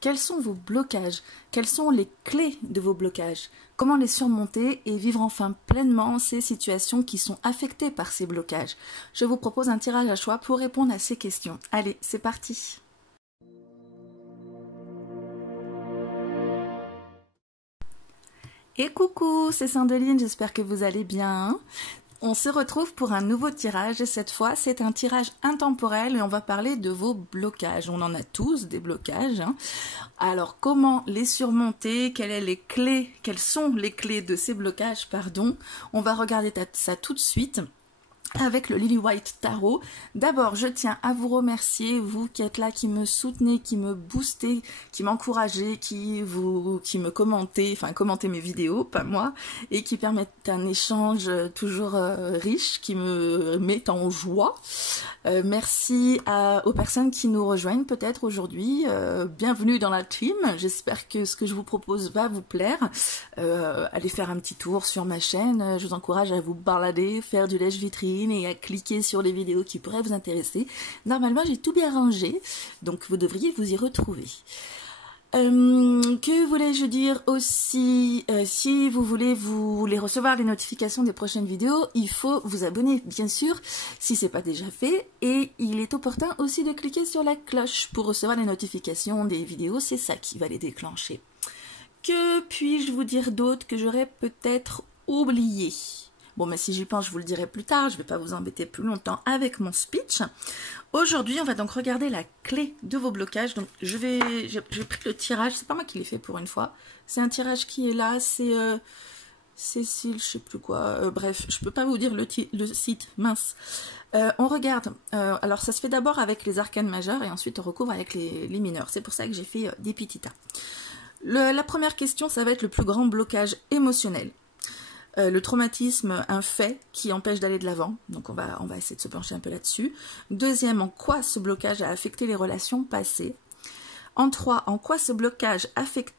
Quels sont vos blocages? Quelles sont les clés de vos blocages? Comment les surmonter et vivre enfin pleinement ces situations qui sont affectées par ces blocages? Je vous propose un tirage à choix pour répondre à ces questions. Allez, c'est parti! Et coucou, c'est Sandeline, j'espère que vous allez bien. On se retrouve pour un nouveau tirage et cette fois c'est un tirage intemporel et on va parler de vos blocages. On en a tous des blocages. Alors comment les surmonter? Quelles sont les clés de ces blocages, pardon. On va regarder ça tout de suite avec le Lily White Tarot. D'abord, je tiens à vous remercier, vous qui êtes là, qui me soutenez, qui me boostez, qui m'encouragez, qui me commentez, enfin commentez mes vidéos, pas moi, et qui permettent un échange toujours riche, qui me met en joie. Merci aux personnes qui nous rejoignent peut-être aujourd'hui. Bienvenue dans la team. J'espère que ce que je vous propose va vous plaire. Allez faire un petit tour sur ma chaîne. Je vous encourage à vous balader, faire du lèche-vitrine et à cliquer sur les vidéos qui pourraient vous intéresser. Normalement, j'ai tout bien rangé, donc vous devriez vous y retrouver. Que voulais-je dire aussi, si vous voulez recevoir les notifications des prochaines vidéos, il faut vous abonner bien sûr si ce n'est pas déjà fait, et il est opportun aussi de cliquer sur la cloche pour recevoir les notifications des vidéos, c'est ça qui va les déclencher. Que puis-je vous dire d'autre que j'aurais peut-être oublié? Bon, mais si j'y pense, je vous le dirai plus tard, je ne vais pas vous embêter plus longtemps avec mon speech. Aujourd'hui, on va donc regarder la clé de vos blocages. Donc, j'ai pris le tirage, c'est pas moi qui l'ai fait pour une fois. C'est un tirage qui est là, c'est Cécile, je sais plus quoi. Bref, je peux pas vous dire le site, mince. On regarde, alors ça se fait d'abord avec les arcanes majeures et ensuite on recouvre avec les mineurs. C'est pour ça que j'ai fait des pititas. La première question, ça va être le plus grand blocage émotionnel. Le traumatisme, un fait qui empêche d'aller de l'avant, donc on va essayer de se pencher un peu là-dessus. Deuxième, en quoi ce blocage a affecté les relations passées. En 3, en quoi ce blocage affecte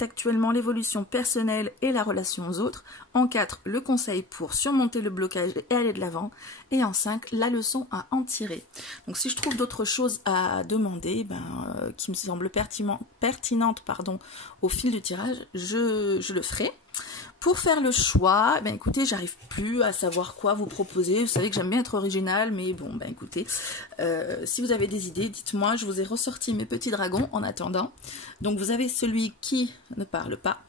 actuellement l'évolution personnelle et la relation aux autres. En 4, le conseil pour surmonter le blocage et aller de l'avant. Et en 5, la leçon à en tirer. Donc si je trouve d'autres choses à demander, qui me semblent pertinentes au fil du tirage, je le ferai. Pour faire le choix, écoutez, j'arrive plus à savoir quoi vous proposer. Vous savez que j'aime bien être originale, mais bon, écoutez, si vous avez des idées, dites-moi. Je vous ai ressorti mes petits dragons en attendant. Donc vous avez celui qui ne parle pas,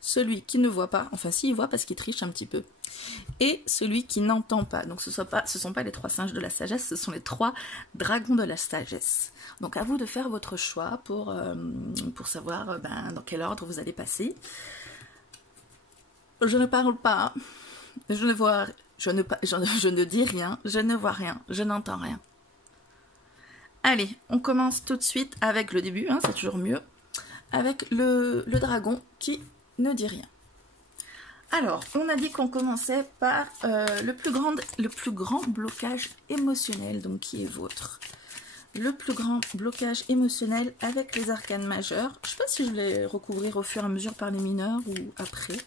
celui qui ne voit pas, enfin si il voit parce qu'il triche un petit peu, et celui qui n'entend pas. Donc ce sont pas les 3 singes de la sagesse, ce sont les 3 dragons de la sagesse. Donc à vous de faire votre choix pour savoir dans quel ordre vous allez passer. Je ne parle pas, je ne dis rien, je ne vois rien, je n'entends rien. Allez, on commence tout de suite avec le début, c'est toujours mieux, avec le dragon qui ne dit rien. Alors, on a dit qu'on commençait par le plus grand blocage émotionnel, donc qui est vôtre. Le plus grand blocage émotionnel avec les arcanes majeures. Je ne sais pas si je vais les recouvrir au fur et à mesure par les mineurs ou après.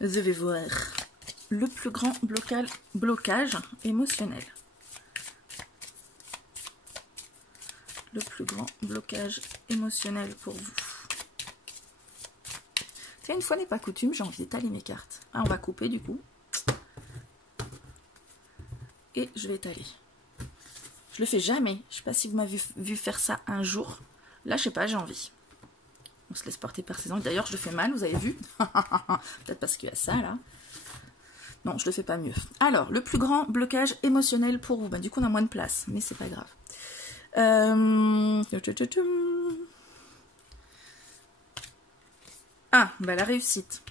Je vais voir. Le plus grand blocage émotionnel. Le plus grand blocage émotionnel pour vous. Tiens, une fois n'est pas coutume, j'ai envie d'étaler mes cartes. Ah, on va couper du coup. Et je vais étaler. Je le fais jamais. Je ne sais pas si vous m'avez vu faire ça un jour. Là, je sais pas, j'ai envie. On se laisse porter par ses envies. D'ailleurs, je le fais mal, vous avez vu? Peut-être parce qu'il y a ça, là. Non, je le fais pas mieux. Alors, le plus grand blocage émotionnel pour vous. Du coup, on a moins de place, mais c'est pas grave. La réussite.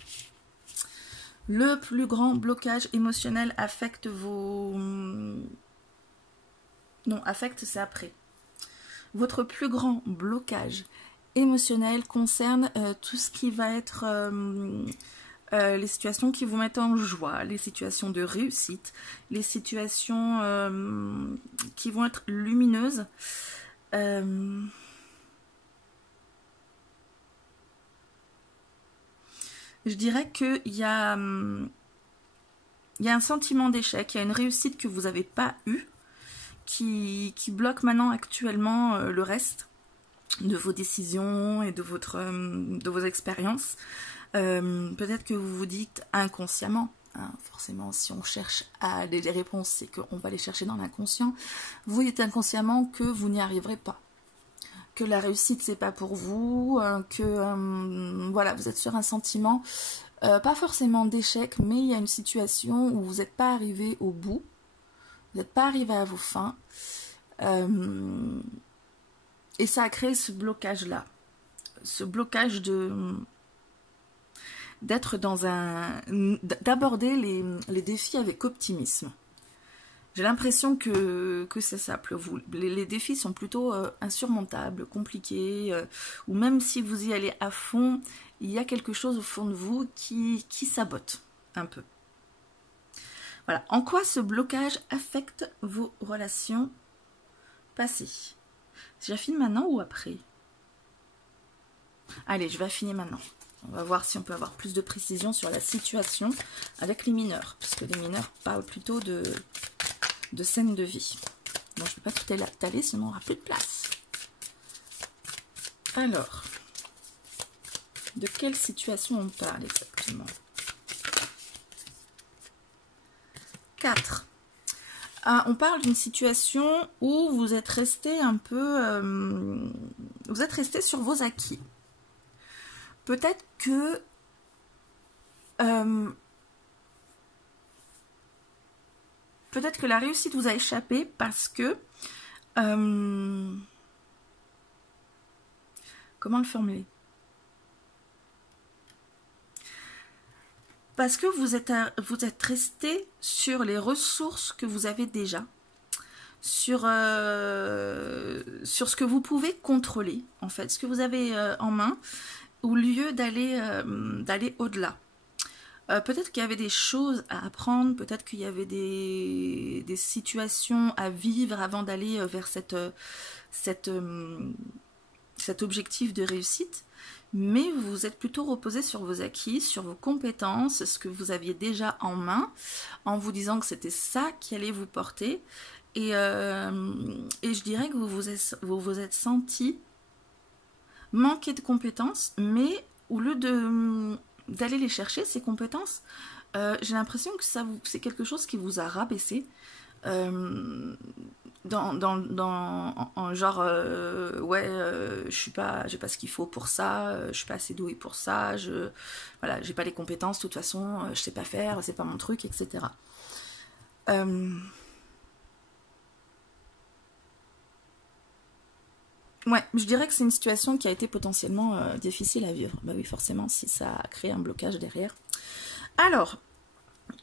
Le plus grand blocage émotionnel affecte vos... Non, affecte, c'est après. Votre plus grand blocage émotionnel concerne tout ce qui va être les situations qui vous mettent en joie, les situations de réussite, les situations qui vont être lumineuses. Je dirais qu'il y a un sentiment d'échec, il y a une réussite que vous n'avez pas eue, qui bloque maintenant actuellement le reste. de vos décisions et de vos expériences. Peut-être que vous vous dites inconsciemment, hein, forcément si on cherche à les réponses, c'est qu'on va les chercher dans l'inconscient. Vous dites inconsciemment que vous n'y arriverez pas, que la réussite c'est pas pour vous, que voilà, vous êtes sur un sentiment, pas forcément d'échec, mais il y a une situation où vous n'êtes pas arrivé au bout, vous n'êtes pas arrivé à vos fins, et ça a créé ce blocage là, ce blocage d'être dans d'aborder les défis avec optimisme. J'ai l'impression que c'est ça, les défis sont plutôt insurmontables, compliqués, ou même si vous y allez à fond, il y a quelque chose au fond de vous qui sabote un peu. Voilà. En quoi ce blocage affecte vos relations passées? J'affine maintenant ou après? Allez, je vais affiner maintenant. On va voir si on peut avoir plus de précision sur la situation avec les mineurs, puisque les mineurs parlent plutôt de scène de vie. Bon, je ne peux pas tout étaler, sinon on n'aura plus de place. Alors, de quelle situation on parle exactement? 4. On parle d'une situation où vous êtes resté un peu... vous êtes resté sur vos acquis. Peut-être que... peut-être que la réussite vous a échappé parce que... comment le formuler? Parce que vous êtes resté sur les ressources que vous avez déjà, sur ce que vous pouvez contrôler, en fait, ce que vous avez en main, au lieu d'aller au-delà. Peut-être qu'il y avait des choses à apprendre, peut-être qu'il y avait des situations à vivre avant d'aller vers cet objectif de réussite. Mais vous vous êtes plutôt reposé sur vos acquis, sur vos compétences, ce que vous aviez déjà en main, en vous disant que c'était ça qui allait vous porter. Et je dirais que vous vous êtes senti manquer de compétences, mais au lieu d'aller les chercher, ces compétences, j'ai l'impression que c'est quelque chose qui vous a rabaissé. En genre j'ai pas ce qu'il faut pour ça, je suis pas assez douée pour ça, voilà, j'ai pas les compétences, de toute façon je sais pas faire, c'est pas mon truc, etc. Ouais, je dirais que c'est une situation qui a été potentiellement difficile à vivre. Bah oui, forcément, si ça a créé un blocage derrière. Alors,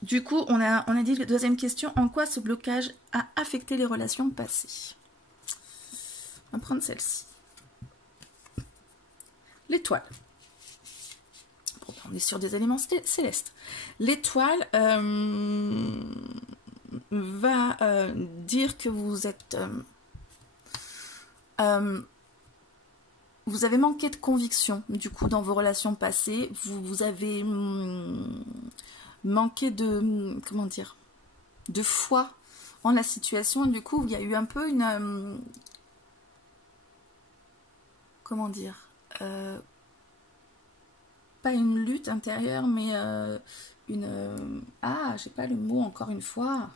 du coup, on a dit la deuxième question, en quoi ce blocage a affecté les relations passées? On va prendre celle-ci. L'étoile. Bon, on est sur des éléments célestes. L'étoile va dire que vous êtes... vous avez manqué de conviction, du coup, dans vos relations passées. Vous avez... manquer de, comment dire, de foi en la situation, et du coup il y a eu un peu une comment dire, pas une lutte intérieure, mais j'ai pas le mot encore une fois,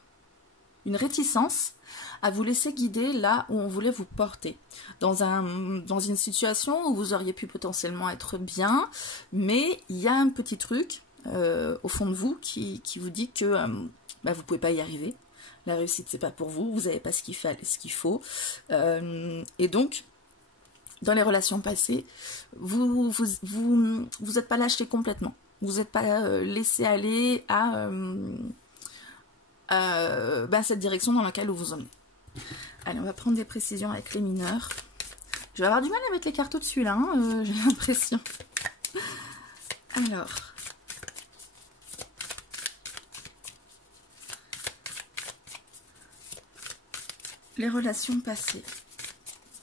une réticence à vous laisser guider là où on voulait vous porter, dans une situation où vous auriez pu potentiellement être bien, mais il y a un petit truc au fond de vous qui vous dit que vous pouvez pas y arriver, la réussite c'est pas pour vous, vous n'avez pas ce qu'il faut, et donc dans les relations passées vous êtes pas lâché complètement, vous n'êtes pas laissé aller à cette direction dans laquelle vous emmenez. Allez, on va prendre des précisions avec les mineurs. Je vais avoir du mal à mettre les cartes au-dessus là, j'ai l'impression. Alors, les relations passées.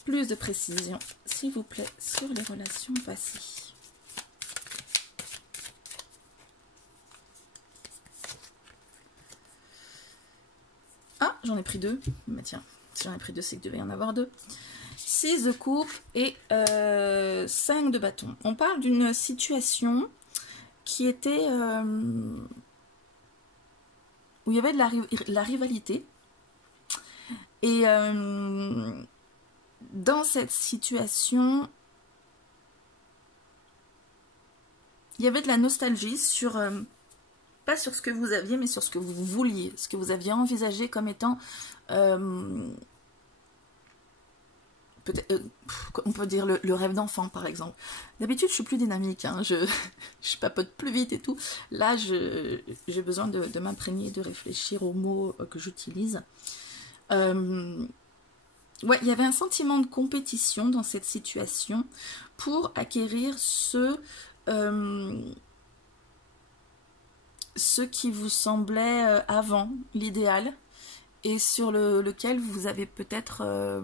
Plus de précision, s'il vous plaît, sur les relations passées. Ah, j'en ai pris 2. Mais tiens, si j'en ai pris 2, c'est qu'il devait y en avoir 2. 6 de coupe et 5 de bâton. On parle d'une situation qui était où il y avait de la rivalité. Et dans cette situation, il y avait de la nostalgie sur, pas sur ce que vous aviez, mais sur ce que vous vouliez, ce que vous aviez envisagé comme étant, peut-être, on peut dire le rêve d'enfant par exemple. D'habitude je suis plus dynamique, hein, je papote plus vite et tout. Là j'ai besoin de m'imprégner, de réfléchir aux mots que j'utilise. Ouais, il y avait un sentiment de compétition dans cette situation pour acquérir ce qui vous semblait avant l'idéal et sur lequel vous avez peut-être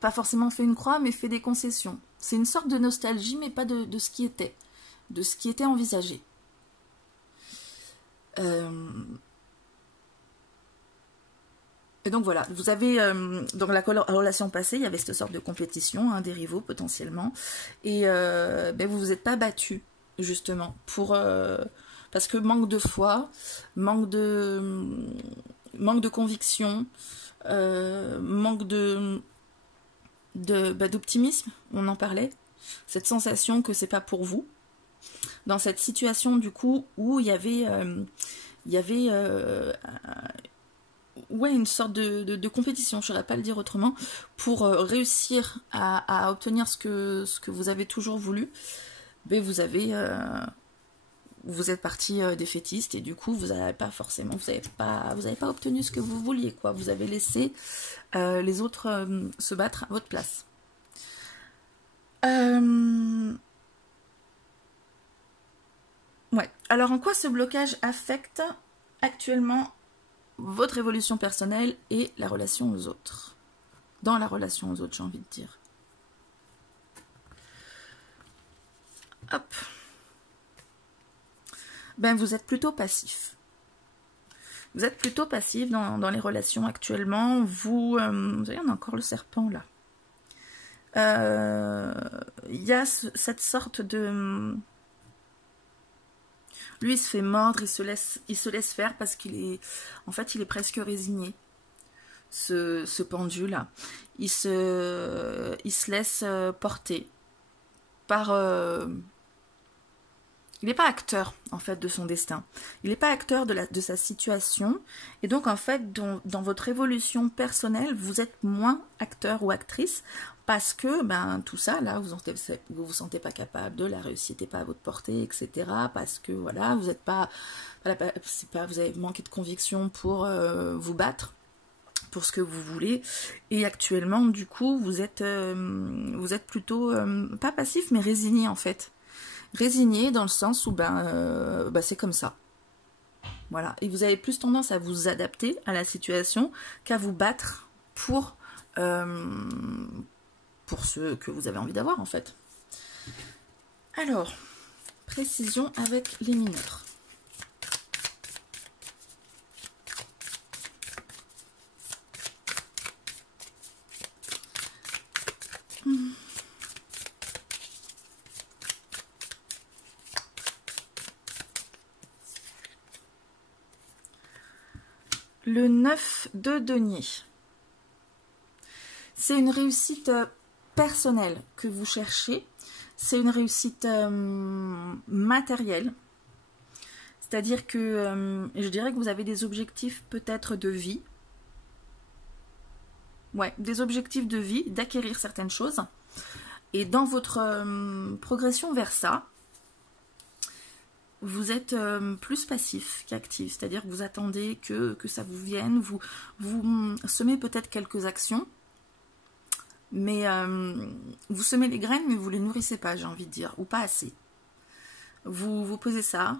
pas forcément fait une croix, mais fait des concessions. C'est une sorte de nostalgie, mais pas de ce qui était, de ce qui était envisagé. Et donc voilà, vous avez, dans la relation passée, il y avait cette sorte de compétition, hein, des rivaux potentiellement, et ben vous vous êtes pas battu, justement, pour, parce que manque de foi, manque de conviction, manque d'optimisme, on en parlait, cette sensation que c'est pas pour vous, dans cette situation du coup où il y avait ouais, une sorte de compétition, je ne saurais pas le dire autrement, pour réussir à obtenir ce que vous avez toujours voulu, mais vous êtes parti défaitiste et du coup vous n'avez pas forcément, vous n'avez pas obtenu ce que vous vouliez, quoi. Vous avez laissé les autres se battre à votre place. Ouais. Alors en quoi ce blocage affecte actuellement votre évolution personnelle et la relation aux autres? Dans la relation aux autres, j'ai envie de dire. Hop. Ben, vous êtes plutôt passif. Vous êtes plutôt passif dans les relations actuellement. Vous voyez, on a encore le serpent là. Il y a cette sorte de... Lui, il se fait mordre, il se laisse faire parce qu'il est... En fait, il est presque résigné, ce pendu-là. Il se laisse porter par... Il n'est pas acteur, en fait, de son destin. Il n'est pas acteur de sa situation. Et donc, en fait, dans votre évolution personnelle, vous êtes moins acteur ou actrice parce que, ben, tout ça, là, vous vous sentez pas capable de la réussite n'est pas à votre portée, etc. Parce que, voilà, vous n'êtes pas... vous avez manqué de conviction pour vous battre pour ce que vous voulez. Et actuellement, du coup, vous êtes plutôt, pas passif, mais résigné, en fait. Résigné dans le sens où c'est comme ça. Voilà. Et vous avez plus tendance à vous adapter à la situation qu'à vous battre pour ce que vous avez envie d'avoir en fait. Alors, précision avec les mineurs. Le 9 de denier. C'est une réussite personnelle que vous cherchez. C'est une réussite matérielle. C'est-à-dire que je dirais que vous avez des objectifs peut-être de vie. Ouais, des objectifs de vie, d'acquérir certaines choses. Et dans votre progression vers ça, vous êtes plus passif qu'actif, c'est-à-dire que vous attendez que ça vous vienne, vous semez peut-être quelques actions, mais vous semez les graines, mais vous ne les nourrissez pas, j'ai envie de dire, ou pas assez. Vous posez ça,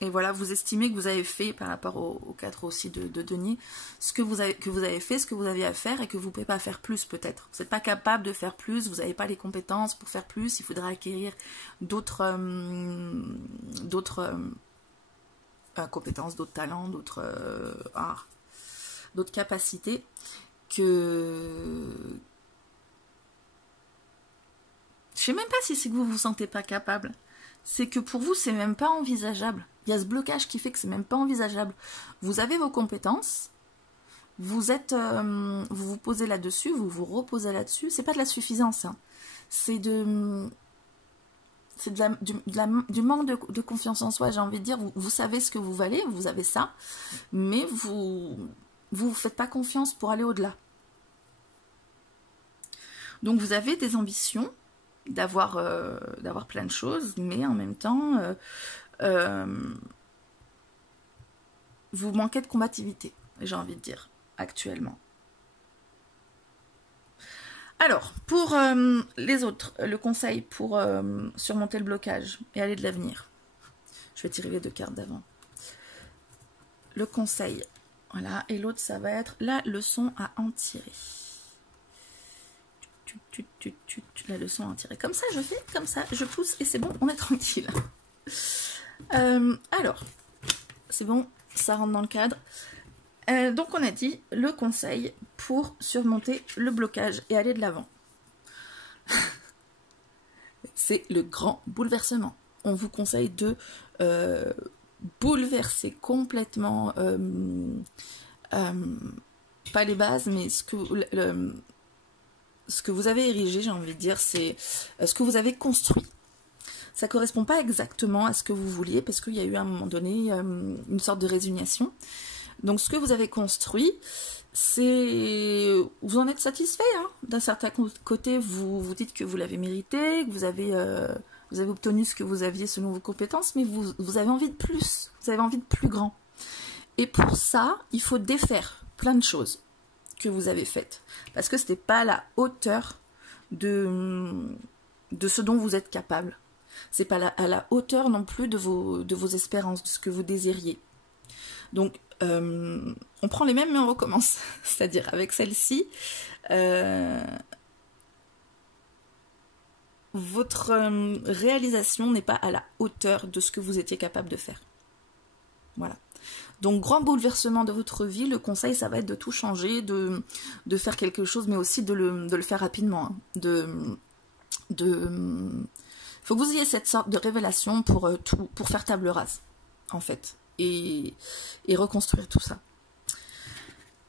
et voilà, vous estimez que vous avez fait, par rapport aux 4 aussi de denier, que vous avez fait, ce que vous aviez à faire et que vous ne pouvez pas faire plus peut-être. Vous n'êtes pas capable de faire plus, vous n'avez pas les compétences pour faire plus, il faudra acquérir d'autres compétences, d'autres talents, d'autres capacités que... Je sais même pas si c'est que vous vous sentez pas capable. C'est que pour vous, c'est même pas envisageable. Il y a ce blocage qui fait que c'est même pas envisageable. Vous avez vos compétences, vous vous posez là-dessus, vous vous reposez là-dessus. C'est pas de la suffisance, hein. C'est du manque de confiance en soi, j'ai envie de dire. Vous savez ce que vous valez, vous avez ça, mais vous faites pas confiance pour aller au-delà. Donc vous avez des ambitions d'avoir plein de choses, mais en même temps, vous manquez de combativité, j'ai envie de dire, actuellement. Alors, pour les autres, le conseil pour surmonter le blocage et aller de l'avenir. Je vais tirer les 2 cartes d'avant. Le conseil, voilà, et l'autre, ça va être la leçon à en tirer. La leçon à en tirer. Comme ça, je fais, comme ça, je pousse, et c'est bon, on est tranquille. Alors, c'est bon, ça rentre dans le cadre. Donc on a dit le conseil pour surmonter le blocage et aller de l'avant. C'est le grand bouleversement. On vous conseille de bouleverser complètement, pas les bases, mais ce que vous avez érigé, j'ai envie de dire, c'est ce que vous avez construit. Ça ne correspond pas exactement à ce que vous vouliez, parce qu'il y a eu à un moment donné une sorte de résignation. Donc ce que vous avez construit, c'est... Vous en êtes satisfait, hein. D'un certain côté, vous dites que vous l'avez mérité, que vous avez obtenu ce que vous aviez selon vos compétences, mais vous avez envie de plus, vous avez envie de plus grand. Et pour ça, il faut défaire plein de choses que vous avez faites, parce que ce n'était pas à la hauteur de ce dont vous êtes capable. C'est pas à la hauteur non plus de vos espérances, de ce que vous désiriez. Donc, on prend les mêmes mais on recommence. C'est-à-dire avec celle-ci, votre réalisation n'est pas à la hauteur de ce que vous étiez capable de faire. Voilà. Donc, grand bouleversement de votre vie, le conseil, ça va être de tout changer, de faire quelque chose, mais aussi de le faire rapidement. Hein. Faut que vous ayez cette sorte de révélation pour faire table rase, en fait. Et reconstruire tout ça.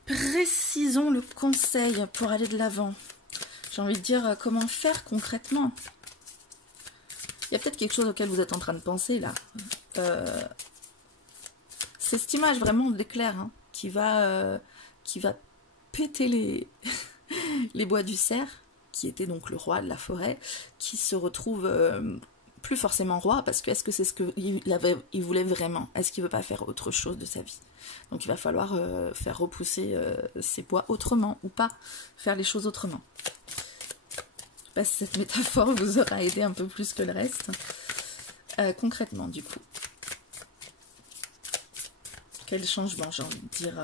Précisons le conseil pour aller de l'avant. J'ai envie de dire comment faire concrètement. Il y a peut-être quelque chose auquel vous êtes en train de penser là. C'est cette image vraiment d'éclair, hein, qui va péter les bois du cerf, qui était donc le roi de la forêt, qui se retrouve... plus forcément roi, parce que est-ce que c'est ce qu'il voulait vraiment? Est-ce qu'il ne veut pas faire autre chose de sa vie? Donc il va falloir faire repousser ses bois autrement, ou pas faire les choses autrement. Je sais pas si cette métaphore vous aura aidé un peu plus que le reste. Concrètement, du coup. Quel changement, j'ai envie de dire.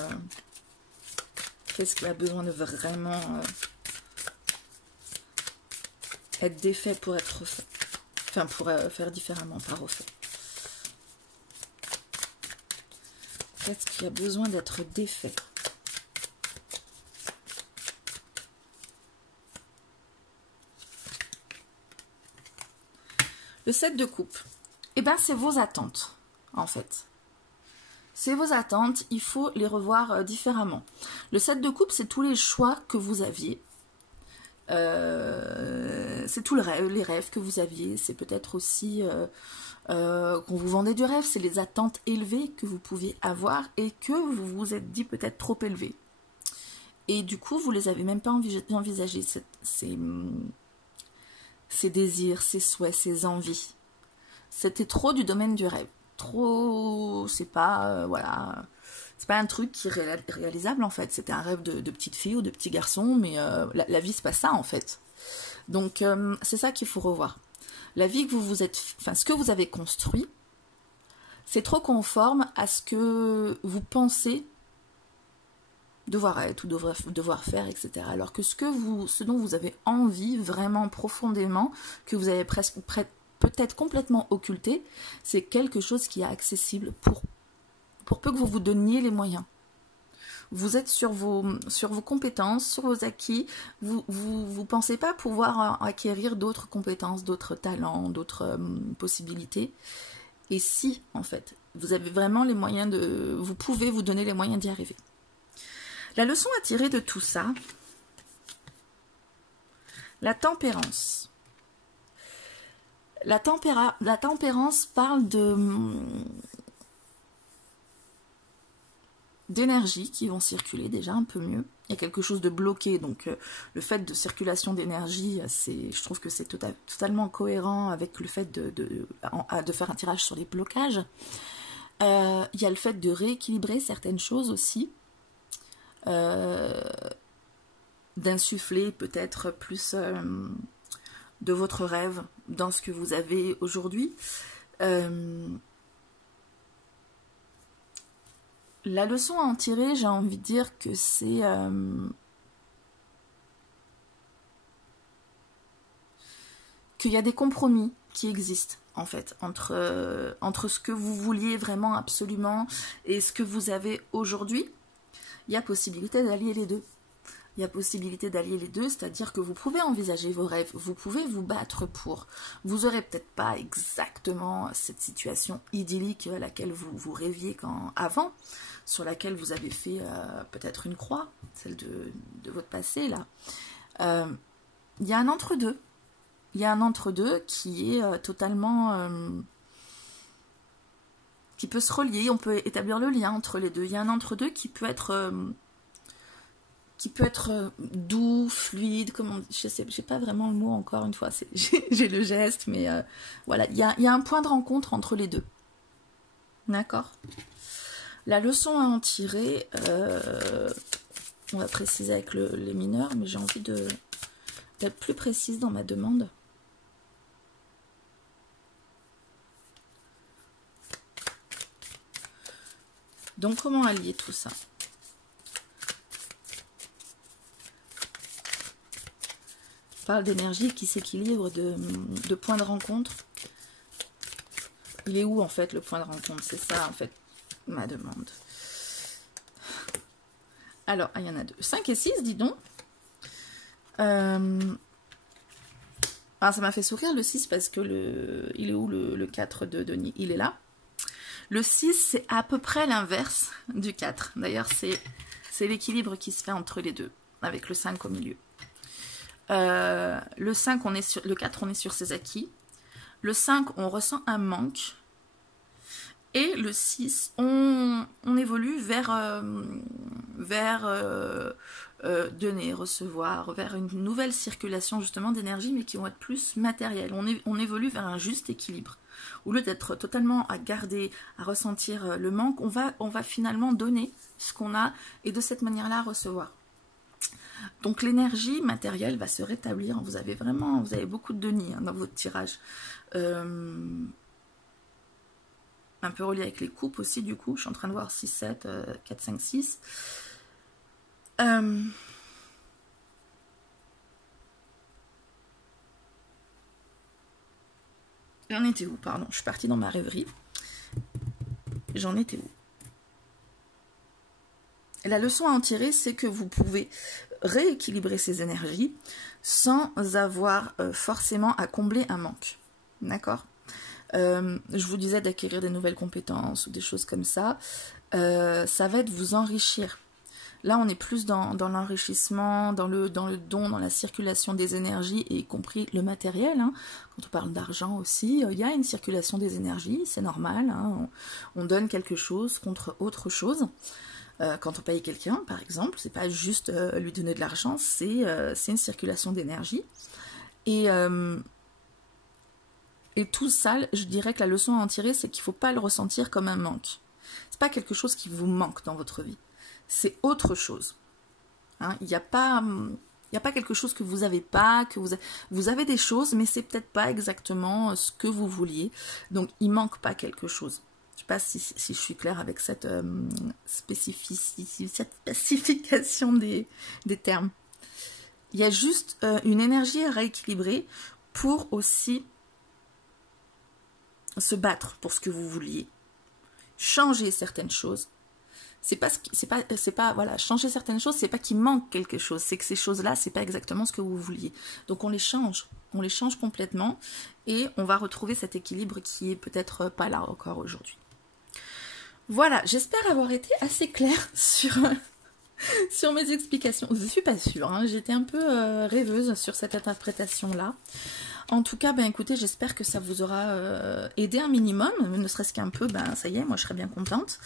Qu'est-ce qui a besoin de vraiment être défait pour être refait? Enfin, pour faire différemment, pas refait. Qu'est-ce qui a besoin d'être défait? Le 7 de coupe. Eh bien, c'est vos attentes, en fait. C'est vos attentes, il faut les revoir différemment. Le 7 de coupe, c'est tous les choix que vous aviez. C'est tout les rêves que vous aviez, c'est peut-être aussi qu'on vous vendait du rêve, c'est les attentes élevées que vous pouviez avoir et que vous vous êtes dit peut-être trop élevées. Et du coup, vous les avez même pas envisagés, ces désirs, ces souhaits, ces envies. C'était trop du domaine du rêve. Trop, c'est pas, voilà... C'est pas un truc qui est réalisable en fait, c'était un rêve de petite fille ou de petit garçon, mais la vie c'est pas ça en fait. Donc c'est ça qu'il faut revoir. La vie que ce que vous avez construit, c'est trop conforme à ce que vous pensez devoir être ou devoir faire, etc. Alors que ce dont vous avez envie vraiment profondément, que vous avez peut-être complètement occulté, c'est quelque chose qui est accessible pour pour peu que vous vous donniez les moyens. Vous êtes sur vos compétences, sur vos acquis. Vous pensez pas pouvoir acquérir d'autres compétences, d'autres talents, d'autres possibilités. Et si, en fait, vous avez vraiment les moyens de... Vous pouvez vous donner les moyens d'y arriver. La leçon à tirer de tout ça, la tempérance. La tempérance parle d'énergie qui vont circuler déjà un peu mieux. Il y a quelque chose de bloqué, donc le fait de circulation d'énergie, je trouve que c'est totalement cohérent avec le fait de faire un tirage sur les blocages. Il y a le fait de rééquilibrer certaines choses aussi, d'insuffler peut-être plus de votre rêve dans ce que vous avez aujourd'hui. La leçon à en tirer, j'ai envie de dire que c'est qu'il y a des compromis qui existent en fait entre ce que vous vouliez vraiment absolument et ce que vous avez aujourd'hui. Il y a possibilité d'allier les deux. Il y a possibilité d'allier les deux, c'est-à-dire que vous pouvez envisager vos rêves, vous pouvez vous battre pour. Vous n'aurez peut-être pas exactement cette situation idyllique à laquelle vous rêviez avant, sur laquelle vous avez fait peut-être une croix, celle de votre passé là. Il y a un entre-deux. Il y a un entre-deux qui est totalement... qui peut se relier, on peut établir le lien entre les deux. Il y a un entre-deux qui peut être doux, fluide, je sais pas vraiment le mot encore une fois, j'ai le geste, mais voilà, il y a un point de rencontre entre les deux. D'accord? La leçon à en tirer, on va préciser avec les mineurs, mais j'ai envie d'être plus précise dans ma demande. Donc, comment allier tout ça? On parle d'énergie qui s'équilibre, de points de rencontre. Il est où, en fait, le point de rencontre? C'est ça, en fait, ma demande. Alors, il y en a 2. 5 et 6, dis donc. Alors, ça m'a fait sourire, le 6, parce que il est où, le 4 de Denis? Il est là. Le 6, c'est à peu près l'inverse du 4. D'ailleurs, c'est l'équilibre qui se fait entre les deux, avec le 5 au milieu. Le 5, le 4, on est sur ses acquis. Le 5, on ressent un manque. Et le 6, on évolue vers donner, recevoir, vers une nouvelle circulation justement d'énergie, mais qui vont être plus matérielles. On évolue vers un juste équilibre. Au lieu d'être totalement à garder, à ressentir le manque, on va finalement donner ce qu'on a et de cette manière-là recevoir. Donc l'énergie matérielle va se rétablir. Vous avez beaucoup de Denis dans votre tirage. Un peu relié avec les coupes aussi, du coup. Je suis en train de voir 6, 7, 4, 5, 6. J'en étais où? Pardon, je suis partie dans ma rêverie. J'en étais où? La leçon à en tirer, c'est que vous pouvez rééquilibrer ces énergies sans avoir forcément à combler un manque. D'accord? Je vous disais d'acquérir des nouvelles compétences ou des choses comme ça. Ça va être vous enrichir. Là, on est plus dans l'enrichissement, dans le don, dans la circulation des énergies, et y compris le matériel. Hein. Quand on parle d'argent aussi, il y a une circulation des énergies, c'est normal. Hein. On donne quelque chose contre autre chose. Quand on paye quelqu'un, par exemple, c'est pas juste lui donner de l'argent, c'est une circulation d'énergie. Et tout ça, je dirais que la leçon à en tirer, c'est qu'il ne faut pas le ressentir comme un manque. C'est pas quelque chose qui vous manque dans votre vie. C'est autre chose. Hein, il n'y a pas quelque chose que vous n'avez pas, vous avez des choses, mais c'est peut-être pas exactement ce que vous vouliez. Donc, il ne manque pas quelque chose. Je ne sais pas si je suis claire avec cette spécification des termes. Il y a juste une énergie à rééquilibrer pour aussi se battre pour ce que vous vouliez. changer certaines choses. Voilà, changer certaines choses, c'est pas qu'il manque quelque chose, c'est que ces choses-là, c'est pas exactement ce que vous vouliez. Donc on les change complètement et on va retrouver cet équilibre qui est peut-être pas là encore aujourd'hui. Voilà, j'espère avoir été assez claire sur mes explications. Je suis pas sûre, hein, j'étais un peu rêveuse sur cette interprétation-là. En tout cas, ben écoutez, j'espère que ça vous aura aidé un minimum, ne serait-ce qu'un peu, ben ça y est, moi je serais bien contente.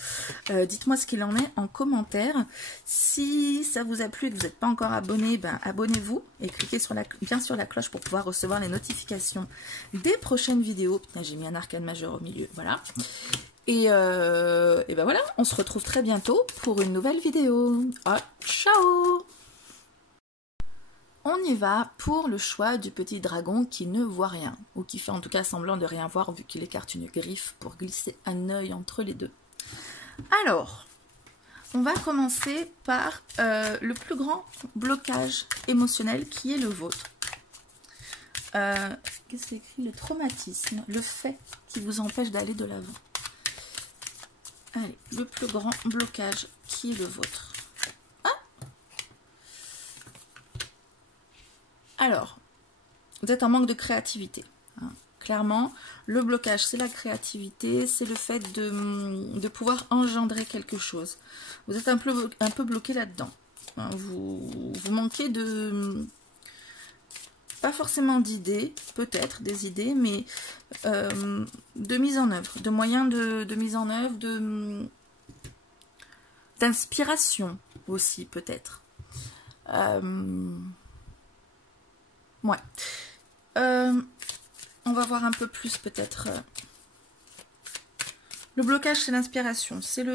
Dites-moi ce qu'il en est en commentaire. Si ça vous a plu et que vous n'êtes pas encore abonné, ben abonnez-vous et cliquez bien sur la cloche pour pouvoir recevoir les notifications des prochaines vidéos. Putain, j'ai mis un arcane majeur au milieu, voilà. Et ben voilà, on se retrouve très bientôt pour une nouvelle vidéo. Oh, ciao! On y va pour le choix du petit dragon qui ne voit rien, ou qui fait en tout cas semblant de rien voir vu qu'il écarte une griffe pour glisser un œil entre les deux. Alors, on va commencer par le plus grand blocage émotionnel qui est le vôtre. Qu'est-ce qu'il écrit? Le traumatisme, le fait qui vous empêche d'aller de l'avant. Allez, le plus grand blocage qui est le vôtre. Alors, vous êtes en manque de créativité. Hein. Clairement, le blocage, c'est la créativité, c'est le fait de pouvoir engendrer quelque chose. Vous êtes un peu bloqué là-dedans. Hein. Vous manquez de... pas forcément d'idées, peut-être des idées, mais de mise en œuvre, de moyens de mise en œuvre, d'inspiration aussi, peut-être. Ouais. On va voir un peu plus peut-être. Le blocage, c'est l'inspiration. C'est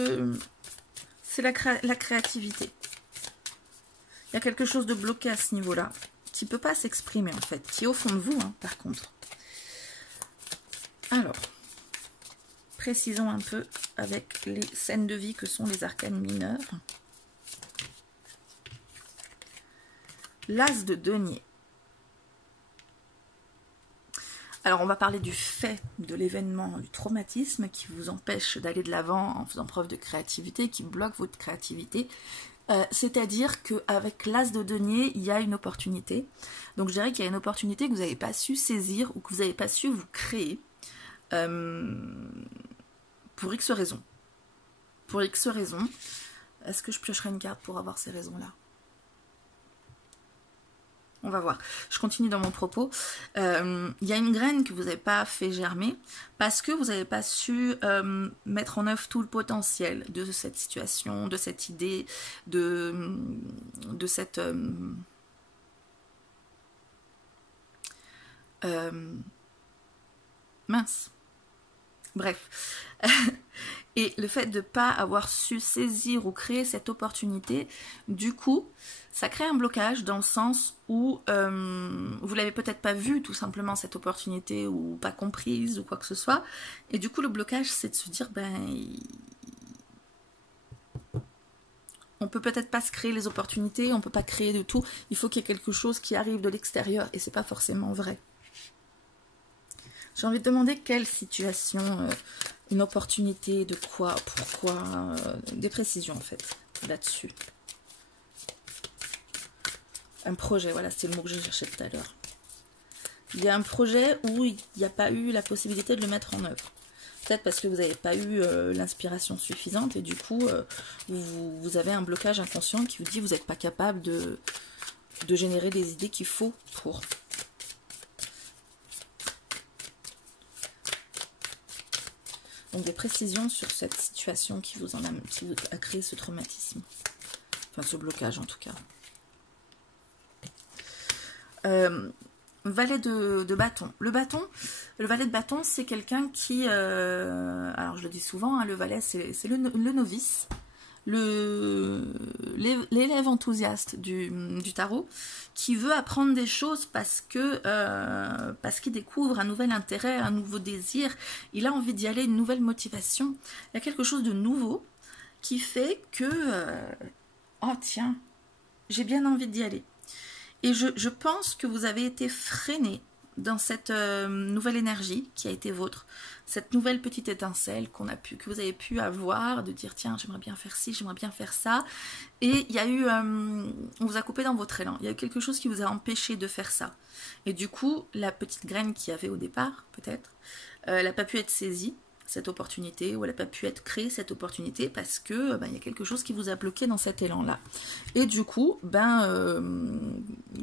la créativité. Il y a quelque chose de bloqué à ce niveau-là, qui ne peut pas s'exprimer en fait, qui est au fond de vous, hein, par contre. Alors, précisons un peu avec les scènes de vie que sont les arcanes mineurs. L'as de denier. Alors, on va parler du fait de l'événement, du traumatisme qui vous empêche d'aller de l'avant en faisant preuve de créativité, qui bloque votre créativité. C'est-à-dire qu'avec l'as de denier, il y a une opportunité. Donc, je dirais qu'il y a une opportunité que vous n'avez pas su saisir ou que vous n'avez pas su vous créer pour X raisons. Pour X raisons. Est-ce que je piocherai une carte pour avoir ces raisons-là ? On va voir. Je continue dans mon propos. Il y a une graine que vous n'avez pas fait germer parce que vous n'avez pas su mettre en œuvre tout le potentiel de cette situation, de cette idée, de cette... mince. Bref. Et le fait de ne pas avoir su saisir ou créer cette opportunité, du coup, ça crée un blocage dans le sens où vous l'avez peut-être pas vu tout simplement cette opportunité ou pas comprise ou quoi que ce soit. Et du coup, le blocage, c'est de se dire, ben, on peut peut-être pas se créer les opportunités, on peut pas créer de tout. Il faut qu'il y ait quelque chose qui arrive de l'extérieur et c'est pas forcément vrai. J'ai envie de demander quelle situation, une opportunité, de quoi, pourquoi, des précisions en fait, là-dessus. Un projet, voilà, c'est le mot que je cherchais tout à l'heure. Il y a un projet où il n'y a pas eu la possibilité de le mettre en œuvre. Peut-être parce que vous n'avez pas eu l'inspiration suffisante et du coup, vous avez un blocage inconscient qui vous dit que vous n'êtes pas capable de générer des idées qu'il faut pour... Donc des précisions sur cette situation qui vous a créé ce traumatisme. Enfin ce blocage en tout cas. Valet de bâton. Le valet de bâton, c'est quelqu'un qui... alors je le dis souvent, hein, le valet c'est le novice. L'élève enthousiaste du tarot qui veut apprendre des choses parce qu'il découvre un nouvel intérêt, un nouveau désir, il a envie d'y aller, une nouvelle motivation. Il y a quelque chose de nouveau qui fait que oh tiens, j'ai bien envie d'y aller. Et je pense que vous avez été freiné dans cette nouvelle énergie qui a été vôtre, cette nouvelle petite étincelle que vous avez pu avoir, de dire tiens j'aimerais bien faire ci, j'aimerais bien faire ça, et il y a eu, on vous a coupé dans votre élan, il y a eu quelque chose qui vous a empêché de faire ça, et du coup la petite graine qu'il y avait au départ peut-être, elle n'a pas pu être saisie, cette opportunité, ou elle n'a pas pu être créée cette opportunité parce que il y a quelque chose qui vous a bloqué dans cet élan là, et du coup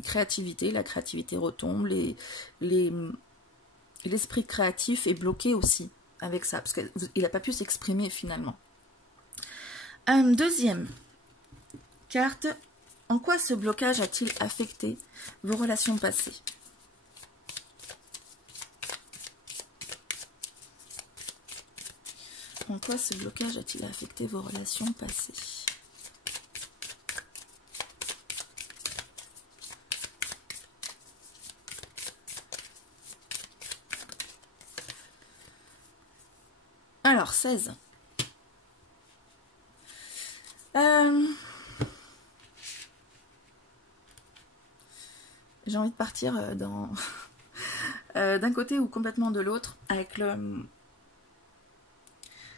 créativité, la créativité retombe, l'esprit créatif est bloqué aussi avec ça parce qu'il n'a pas pu s'exprimer finalement. Deuxième carte, en quoi ce blocage a-t-il affecté vos relations passées? En quoi ce blocage a-t-il affecté vos relations passées? Alors, 16. J'ai envie de partir dans d'un côté ou complètement de l'autre avec le...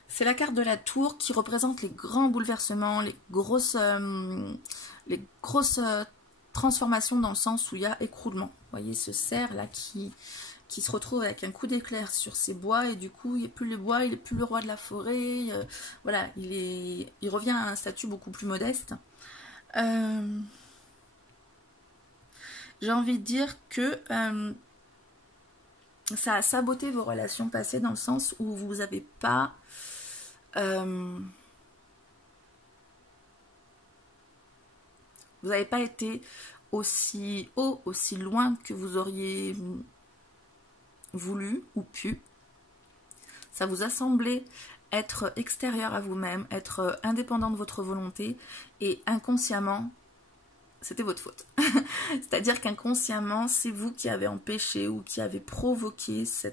C'est la carte de la tour qui représente les grands bouleversements, les grosses transformations dans le sens où il y a écroulement. Vous voyez ce cerf là qui se retrouve avec un coup d'éclair sur ses bois et du coup il n'est plus le bois, il n'est plus le roi de la forêt. Voilà, il revient à un statut beaucoup plus modeste. J'ai envie de dire que ça a saboté vos relations passées dans le sens où vous n'avez pas... vous n'avez pas été aussi haut, aussi loin que vous auriez voulu ou pu. Ça vous a semblé être extérieur à vous-même, être indépendant de votre volonté, et inconsciemment, c'était votre faute. C'est-à-dire qu'inconsciemment, c'est vous qui avez empêché ou qui avez provoqué ce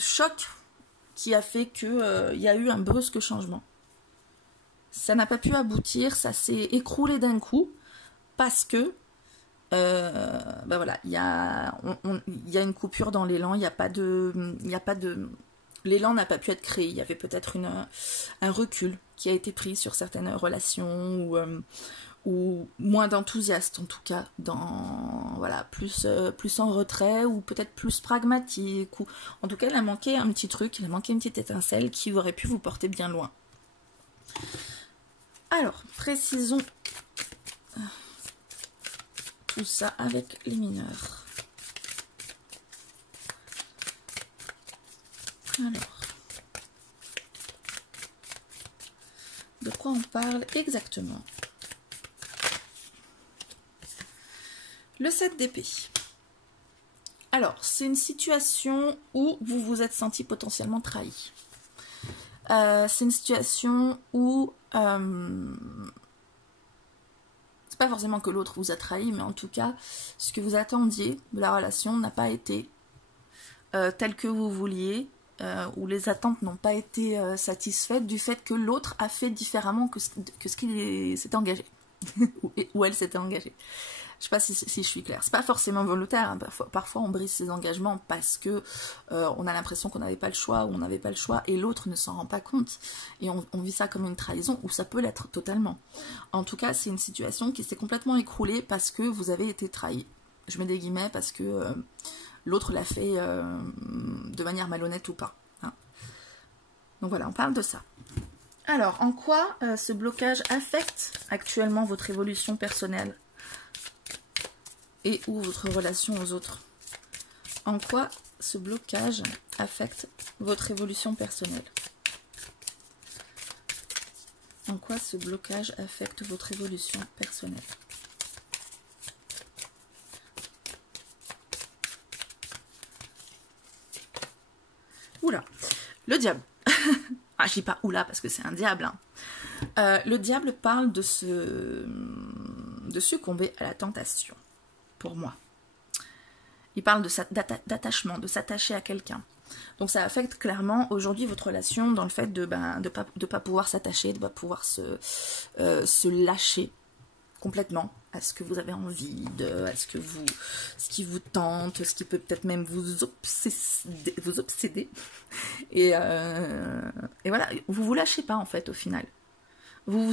choc qui a fait qu'il y a eu un brusque changement. Ça n'a pas pu aboutir, ça s'est écroulé d'un coup parce que voilà, il y a une coupure dans l'élan, l'élan n'a pas pu être créé, il y avait peut-être un recul qui a été pris sur certaines relations ou moins d'enthousiasme en tout cas, voilà, plus en retrait ou peut-être plus pragmatique, ou en tout cas il a manqué un petit truc, il a manqué une petite étincelle qui aurait pu vous porter bien loin. Alors, précisons tout ça avec les mineurs. Alors, de quoi on parle exactement? Le 7 d'épée. Alors, c'est une situation où vous vous êtes senti potentiellement trahi. C'est une situation où c'est pas forcément que l'autre vous a trahi, mais en tout cas, ce que vous attendiez de la relation n'a pas été tel que vous vouliez, où les attentes n'ont pas été satisfaites du fait que l'autre a fait différemment que ce qu'il s'était engagé, ou elle s'était engagée. Je sais pas si je suis claire. C'est pas forcément volontaire, hein. Parfois on brise ses engagements parce que on a l'impression qu'on n'avait pas le choix, ou on n'avait pas le choix, et l'autre ne s'en rend pas compte. Et on vit ça comme une trahison, ou ça peut l'être totalement. En tout cas, c'est une situation qui s'est complètement écroulée parce que vous avez été trahi. Je mets des guillemets parce que l'autre l'a fait de manière malhonnête ou pas. Hein. Donc voilà, on parle de ça. Alors, en quoi ce blocage affecte actuellement votre évolution personnelle et ou votre relation aux autres? En quoi ce blocage affecte votre évolution personnelle? En quoi ce blocage affecte votre évolution personnelle? Oula, le diable. Ah, je dis pas oula parce que c'est un diable. Hein. Le diable parle de succomber à la tentation. Pour moi. Il parle d'attachement, de s'attacher à quelqu'un. Donc ça affecte clairement aujourd'hui votre relation dans le fait de pas pouvoir s'attacher, de ne pas pouvoir se lâcher complètement à ce que vous avez envie de, à ce qui vous tente, ce qui peut peut-être même vous obséder. Et voilà, vous lâchez pas en fait au final. Vous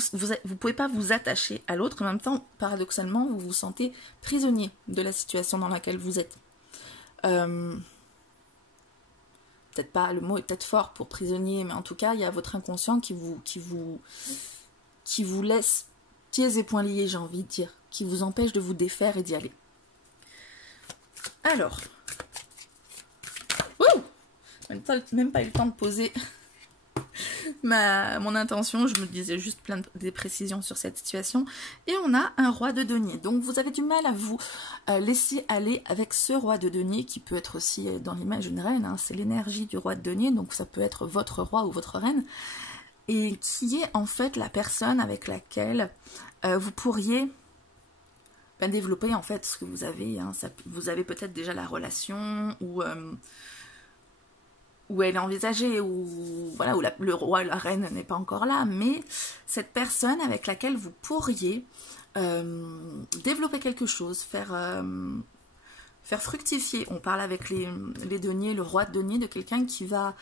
pouvez pas vous attacher à l'autre, en même temps, paradoxalement, vous vous sentez prisonnier de la situation dans laquelle vous êtes. Peut-être pas, le mot est peut-être fort pour prisonnier, mais en tout cas, il y a votre inconscient qui vous laisse pieds et poings liés, j'ai envie de dire, qui vous empêche de vous défaire et d'y aller. Alors, même pas eu le temps de poser mon intention, je me disais juste des précisions sur cette situation. Et on a un roi de denier. Donc vous avez du mal à vous laisser aller avec ce roi de denier, qui peut être aussi dans l'image une reine, hein, c'est l'énergie du roi de denier, donc ça peut être votre roi ou votre reine, et qui est en fait la personne avec laquelle vous pourriez développer en fait ce que vous avez. Hein, vous avez peut-être déjà la relation où elle est envisagée, ou voilà, où le roi et la reine n'est pas encore là, mais cette personne avec laquelle vous pourriez développer quelque chose, faire fructifier. On parle avec les deniers, le roi de denier, de quelqu'un qui va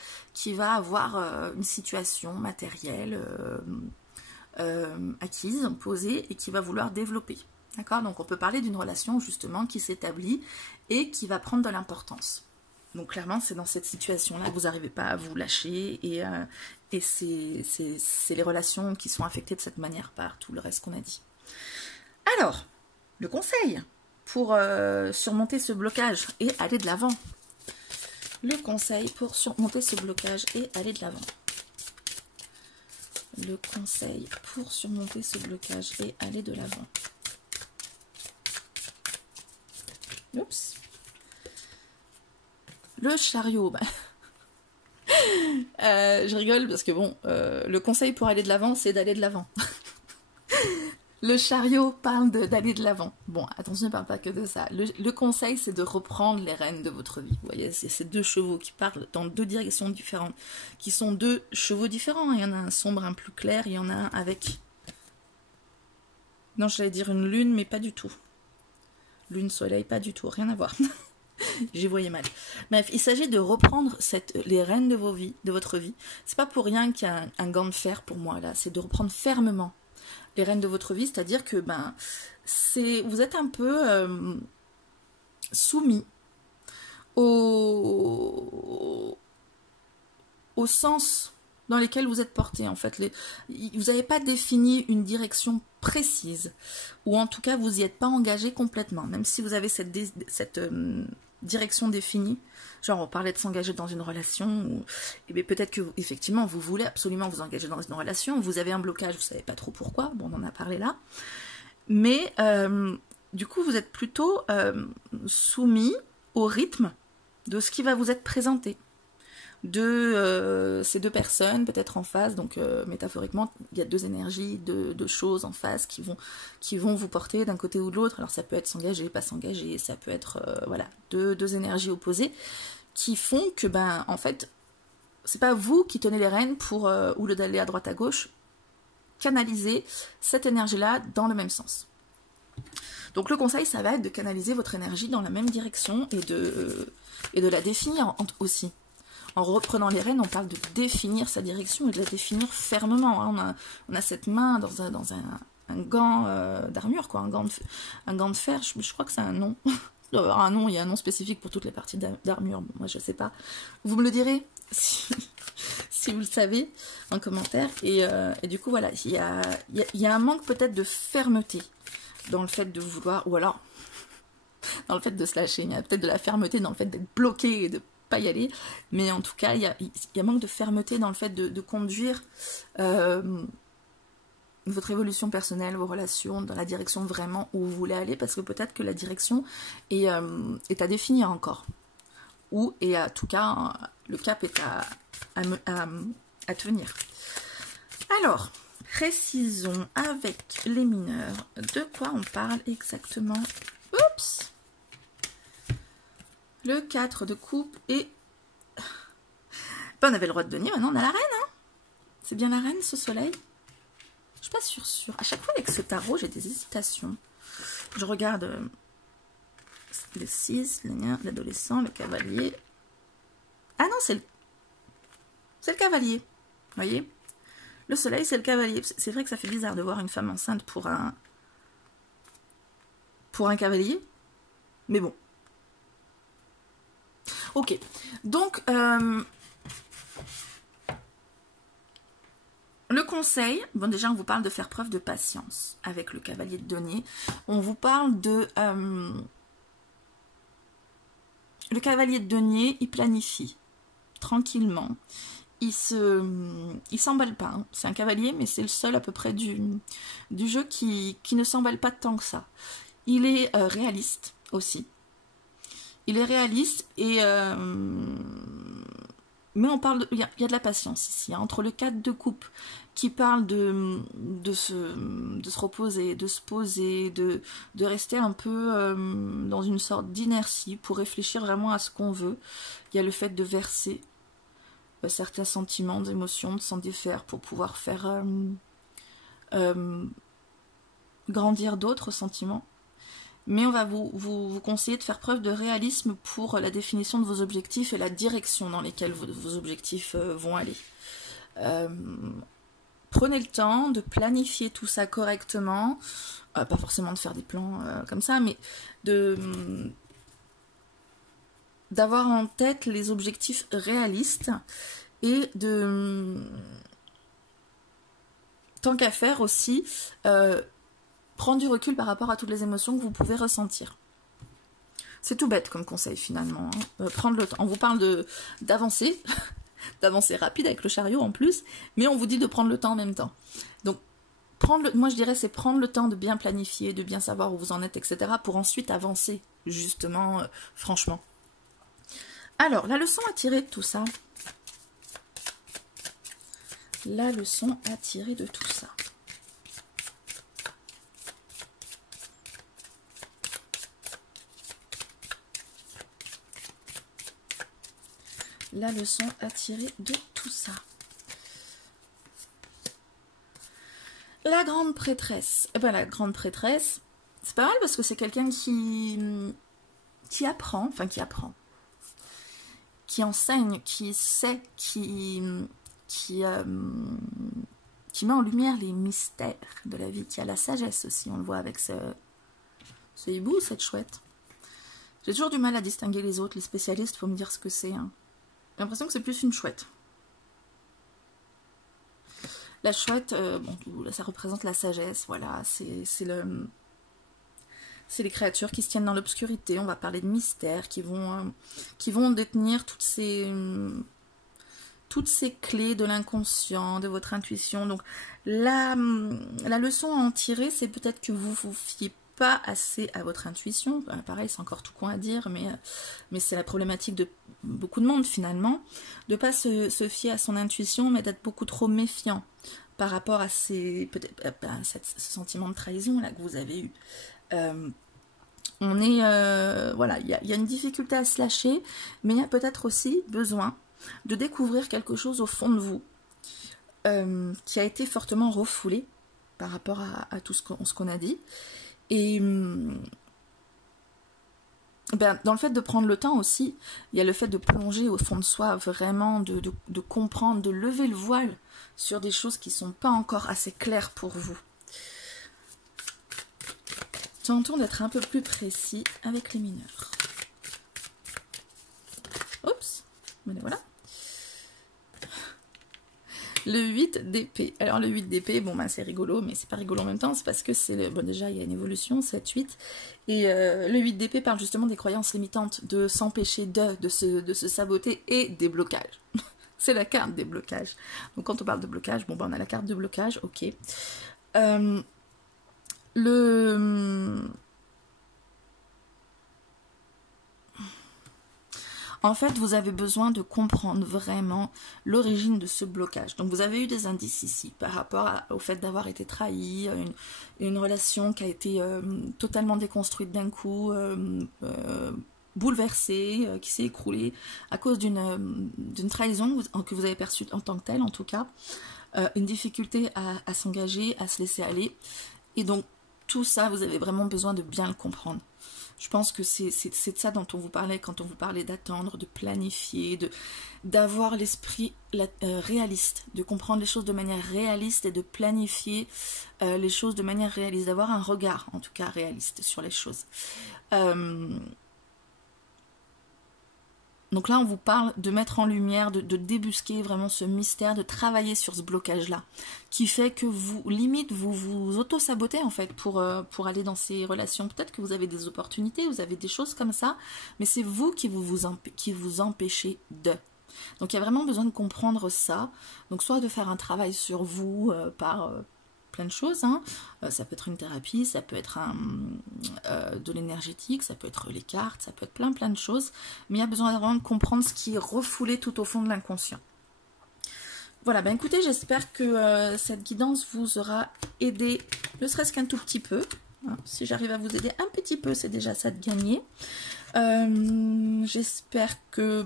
avoir une situation matérielle acquise, posée, et qui va vouloir développer. D'accord? Donc on peut parler d'une relation justement qui s'établit et qui va prendre de l'importance. Donc clairement, c'est dans cette situation-là que vous n'arrivez pas à vous lâcher, et c'est les relations qui sont affectées de cette manière par tout le reste qu'on a dit. Alors, le conseil pour surmonter ce blocage et aller de l'avant. Le conseil pour surmonter ce blocage et aller de l'avant. Le conseil pour surmonter ce blocage et aller de l'avant. Oups. Le chariot, je rigole parce que bon, le conseil pour aller de l'avant, c'est d'aller de l'avant. Le chariot parle d'aller de l'avant. Bon, attention, ne parle pas que de ça. Le conseil, c'est de reprendre les rênes de votre vie. Vous voyez, c'est ces deux chevaux qui parlent dans deux directions différentes, qui sont deux chevaux différents. Il y en a un sombre, un plus clair, il y en a un avec... Non, j'allais dire une lune, mais pas du tout. Lune, soleil, pas du tout, rien à voir. J'y voyais mal. Bref, il s'agit de reprendre les rênes de votre vie. C'est pas pour rien qu'il y a un gant de fer pour moi là. C'est de reprendre fermement les rênes de votre vie, c'est-à-dire que vous êtes un peu soumis au sens dans lesquels vous êtes porté. En fait, vous n'avez pas défini une direction précise, ou en tout cas vous n'y êtes pas engagé complètement, même si vous avez cette direction définie. Genre on parlait de s'engager dans une relation, et bien peut-être que effectivement vous voulez absolument vous engager dans une relation, vous avez un blocage, vous savez pas trop pourquoi, bon on en a parlé là, mais du coup vous êtes plutôt soumis au rythme de ce qui va vous être présenté, de ces deux personnes peut-être en face. Donc métaphoriquement il y a deux énergies, deux choses en face qui vont vous porter d'un côté ou de l'autre. Alors ça peut être s'engager, pas s'engager, ça peut être voilà, deux énergies opposées qui font que en fait c'est pas vous qui tenez les rênes pour au lieu d'aller à droite à gauche, canaliser cette énergie là dans le même sens. Donc le conseil, ça va être de canaliser votre énergie dans la même direction et de la définir aussi. En reprenant les rênes, on parle de définir sa direction et de la définir fermement. Hein. On a cette main dans un gant d'armure, quoi, un gant de fer. Je crois que c'est un nom. Il doit y avoir un nom, il y a un nom spécifique pour toutes les parties d'armure. Bon, moi, je sais pas. Vous me le direz si vous le savez en commentaire. Et du coup, voilà, il y a un manque peut-être de fermeté dans le fait de vouloir, ou alors dans le fait de se lâcher. Il y a peut-être de la fermeté dans le fait d'être bloqué et de pas y aller, mais en tout cas il y a manque de fermeté dans le fait de conduire votre évolution personnelle, vos relations dans la direction vraiment où vous voulez aller, parce que peut-être que la direction est à définir encore, et en tout cas le cap est à tenir. Alors précisons avec les mineurs de quoi on parle exactement. Oups. Le 4 de coupe et... on avait le roi de denier, maintenant on a la reine. Hein, c'est bien la reine, ce soleil. Je suis pas sûre. À chaque fois avec ce tarot, j'ai des hésitations. Je regarde le 6, l'adolescent, le cavalier. Ah non, c'est le cavalier. Vous voyez? Le soleil, c'est le cavalier. C'est vrai que ça fait bizarre de voir une femme enceinte pour un cavalier. Mais bon. Ok. Donc, le conseil, bon déjà on vous parle de faire preuve de patience avec le cavalier de denier. On vous parle de... le cavalier de denier, il planifie tranquillement. Il s'emballe pas. Hein. C'est un cavalier, mais c'est le seul à peu près du jeu qui ne s'emballe pas tant que ça. Il est réaliste aussi. Il est réaliste et... mais on parle il y a de la patience ici. Hein. Entre le 4 de coupe qui parle de se reposer, de se poser, de rester un peu dans une sorte d'inertie pour réfléchir vraiment à ce qu'on veut. Il y a le fait de verser certains sentiments, d'émotions, de s'en défaire pour pouvoir faire grandir d'autres sentiments. Mais on va vous conseiller de faire preuve de réalisme pour la définition de vos objectifs et la direction dans lesquelles vos objectifs vont aller. Prenez le temps de planifier tout ça correctement, pas forcément de faire des plans comme ça, mais d'avoir en tête les objectifs réalistes et tant qu'à faire aussi, prendre du recul par rapport à toutes les émotions que vous pouvez ressentir. C'est tout bête comme conseil finalement. Hein. Prendre le temps. On vous parle d'avancer, d'avancer rapide avec le chariot en plus, mais on vous dit de prendre le temps en même temps. Donc, moi je dirais c'est prendre le temps de bien planifier, de bien savoir où vous en êtes, etc. pour ensuite avancer, justement, franchement. Alors, la leçon à tirer de tout ça. La leçon à tirer de tout ça. La leçon à tirer de tout ça. La grande prêtresse. Eh ben, la grande prêtresse, c'est pas mal parce que c'est quelqu'un qui apprend, qui enseigne, qui sait, qui met en lumière les mystères de la vie, qui a la sagesse aussi, on le voit avec ce hibou, cette chouette. J'ai toujours du mal à distinguer les autres, les spécialistes, pour me dire ce que c'est. Hein. J'ai l'impression que c'est plus une chouette. La chouette, bon, ça représente la sagesse, voilà, c'est les créatures qui se tiennent dans l'obscurité. On va parler de mystères qui vont détenir toutes ces clés de l'inconscient, de votre intuition. Donc la leçon à en tirer, c'est peut-être que vous vous fiez pas assez à votre intuition. Pareil, c'est encore tout con à dire, mais c'est la problématique de beaucoup de monde finalement, de pas se fier à son intuition, mais d'être beaucoup trop méfiant par rapport à ce sentiment de trahison là que vous avez eu. Voilà, il y a une difficulté à se lâcher, mais il y a peut-être aussi besoin de découvrir quelque chose au fond de vous qui a été fortement refoulé par rapport à tout ce qu'on a dit. Et dans le fait de prendre le temps aussi, il y a le fait de plonger au fond de soi, vraiment de comprendre, de lever le voile sur des choses qui ne sont pas encore assez claires pour vous. Tentons d'être un peu plus précis avec les mineurs. Oups, mais voilà. Le 8 d'épée. Alors le 8 d'épée, bon ben c'est rigolo, mais c'est pas rigolo en même temps, c'est parce que c'est bon déjà il y a une évolution, 7-8, et le 8 d'épée parle justement des croyances limitantes, de s'empêcher de se saboter et des blocages. C'est la carte des blocages. Donc quand on parle de blocage, bon ben on a la carte de blocage, ok. En fait, vous avez besoin de comprendre vraiment l'origine de ce blocage. Donc, vous avez eu des indices ici par rapport au fait d'avoir été trahi, une relation qui a été totalement déconstruite d'un coup, bouleversée, qui s'est écroulée à cause d'une trahison que vous avez perçue en tant que telle, en tout cas. une difficulté à s'engager, à se laisser aller. Et donc, tout ça, vous avez vraiment besoin de bien le comprendre. Je pense que c'est de ça dont on vous parlait quand on vous parlait d'attendre, de planifier, d'avoir l'esprit réaliste, de comprendre les choses de manière réaliste et de planifier les choses de manière réaliste, d'avoir un regard en tout cas réaliste sur les choses. Donc là, on vous parle de mettre en lumière, de débusquer vraiment ce mystère, de travailler sur ce blocage-là, qui fait que vous, limite, vous auto-sabotez en fait pour aller dans ces relations. Peut-être que vous avez des opportunités, vous avez des choses comme ça, mais c'est vous qui vous empêchez de. Donc il y a vraiment besoin de comprendre ça. Donc soit de faire un travail sur vous par... plein de choses, hein. Ça peut être une thérapie, ça peut être de l'énergétique, ça peut être les cartes, ça peut être plein de choses, mais il y a besoin vraiment de comprendre ce qui est refoulé tout au fond de l'inconscient. Voilà, ben écoutez, j'espère que cette guidance vous aura aidé, ne serait-ce qu'un tout petit peu. Hein. Si j'arrive à vous aider un petit peu, c'est déjà ça de gagner. J'espère que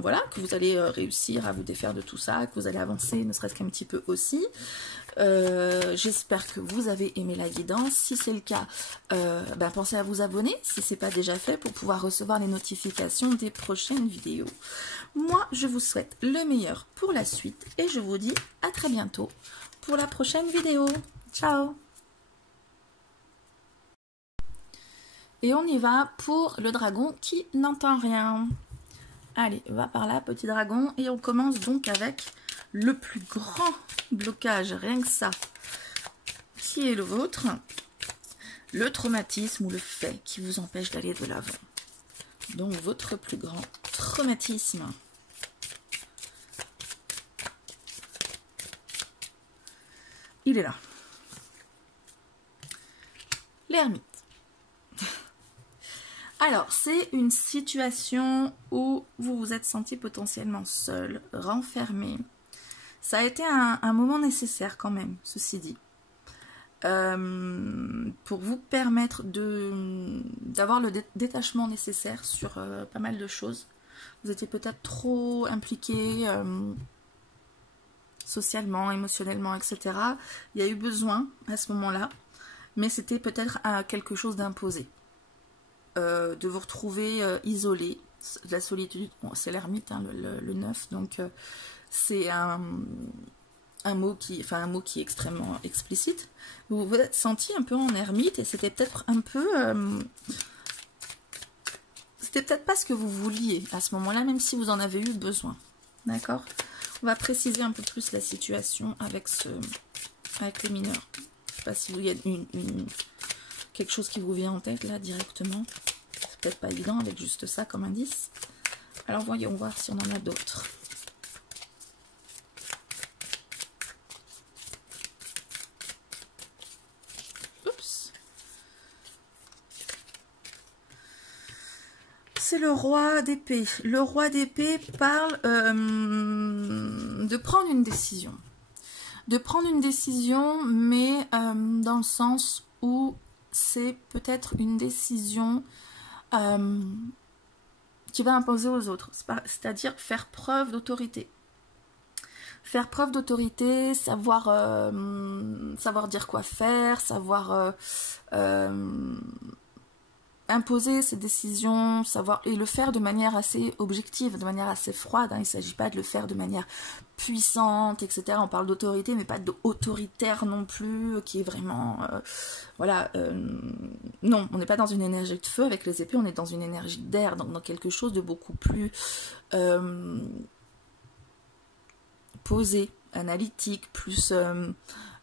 voilà, que vous allez réussir à vous défaire de tout ça, que vous allez avancer ne serait-ce qu'un petit peu aussi. J'espère que vous avez aimé la guidance. Si c'est le cas, pensez à vous abonner si ce n'est pas déjà fait pour pouvoir recevoir les notifications des prochaines vidéos. Moi, je vous souhaite le meilleur pour la suite et je vous dis à très bientôt pour la prochaine vidéo. Ciao! Et on y va pour le dragon qui n'entend rien. Allez, va par là, petit dragon. Et on commence donc avec le plus grand blocage, rien que ça, qui est le vôtre. Le traumatisme ou le fait qui vous empêche d'aller de l'avant. Donc votre plus grand traumatisme. Il est là. L'ermite. Alors, c'est une situation où vous vous êtes senti potentiellement seul, renfermé. Ça a été un moment nécessaire quand même, ceci dit, pour vous permettre d'avoir le détachement nécessaire sur pas mal de choses. Vous étiez peut-être trop impliqué socialement, émotionnellement, etc. Il y a eu besoin à ce moment-là, mais c'était peut-être quelque chose d'imposé. De vous retrouver isolé, la solitude, bon, c'est l'ermite, hein, le 9, donc c'est un mot qui est extrêmement explicite. Vous vous êtes senti un peu en ermite et c'était peut-être un peu... c'était peut-être pas ce que vous vouliez à ce moment-là, même si vous en avez eu besoin. D'accord? On va préciser un peu plus la situation avec les mineurs. Je sais pas si il y a quelque chose qui vous vient en tête là directement. C'est peut-être pas évident avec juste ça comme indice. Alors voyons voir si on en a d'autres. Oups. C'est le roi d'épée. Le roi d'épée parle de prendre une décision. De prendre une décision, mais dans le sens où c'est peut-être une décision qui va imposer aux autres, c'est-à-dire faire preuve d'autorité. Faire preuve d'autorité, savoir dire quoi faire, savoir imposer ses décisions, et le faire de manière assez objective, de manière assez froide. Hein. Il ne s'agit pas de le faire de manière puissante, etc. On parle d'autorité, mais pas d'autoritaire non plus, qui est vraiment... non, on n'est pas dans une énergie de feu avec les épées, on est dans une énergie d'air, donc dans quelque chose de beaucoup plus posé, analytique, plus...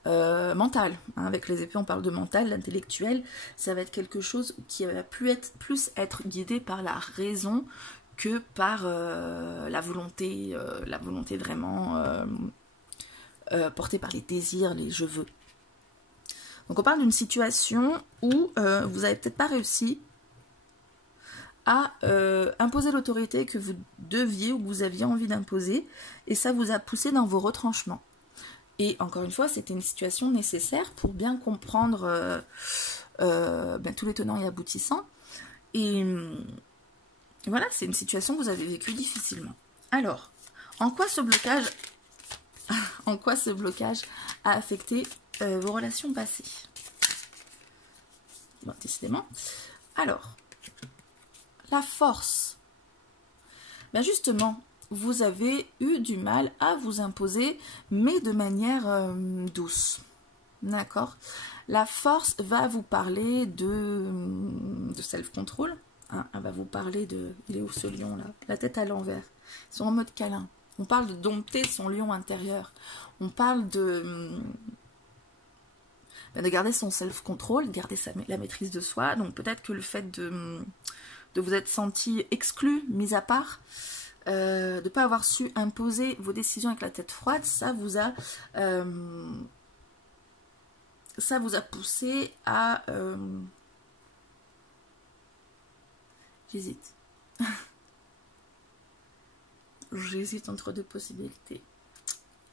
mental, hein. Avec les épées on parle de mental, l'intellectuel, ça va être quelque chose qui va plus être guidé par la raison que par la volonté vraiment portée par les désirs, les je veux. Donc on parle d'une situation où vous n'avez peut-être pas réussi à imposer l'autorité que vous deviez ou que vous aviez envie d'imposer, et ça vous a poussé dans vos retranchements. Et encore une fois, c'était une situation nécessaire pour bien comprendre tous les tenants et aboutissants. Et voilà, c'est une situation que vous avez vécue difficilement. Alors, en quoi ce blocage En quoi ce blocage a affecté vos relations passées? Bon, décidément. Alors, la force. Ben justement, vous avez eu du mal à vous imposer, mais de manière douce. D'accord? La force va vous parler de self-control. Hein, elle va vous parler de... Il est où ce lion là? La tête à l'envers. Ils sont en mode câlin. On parle de dompter son lion intérieur. On parle de garder son self-control, garder la maîtrise de soi. Donc peut-être que le fait de vous être senti exclu, mis à part, de ne pas avoir su imposer vos décisions avec la tête froide, ça vous a poussé à... J'hésite. J'hésite entre deux possibilités.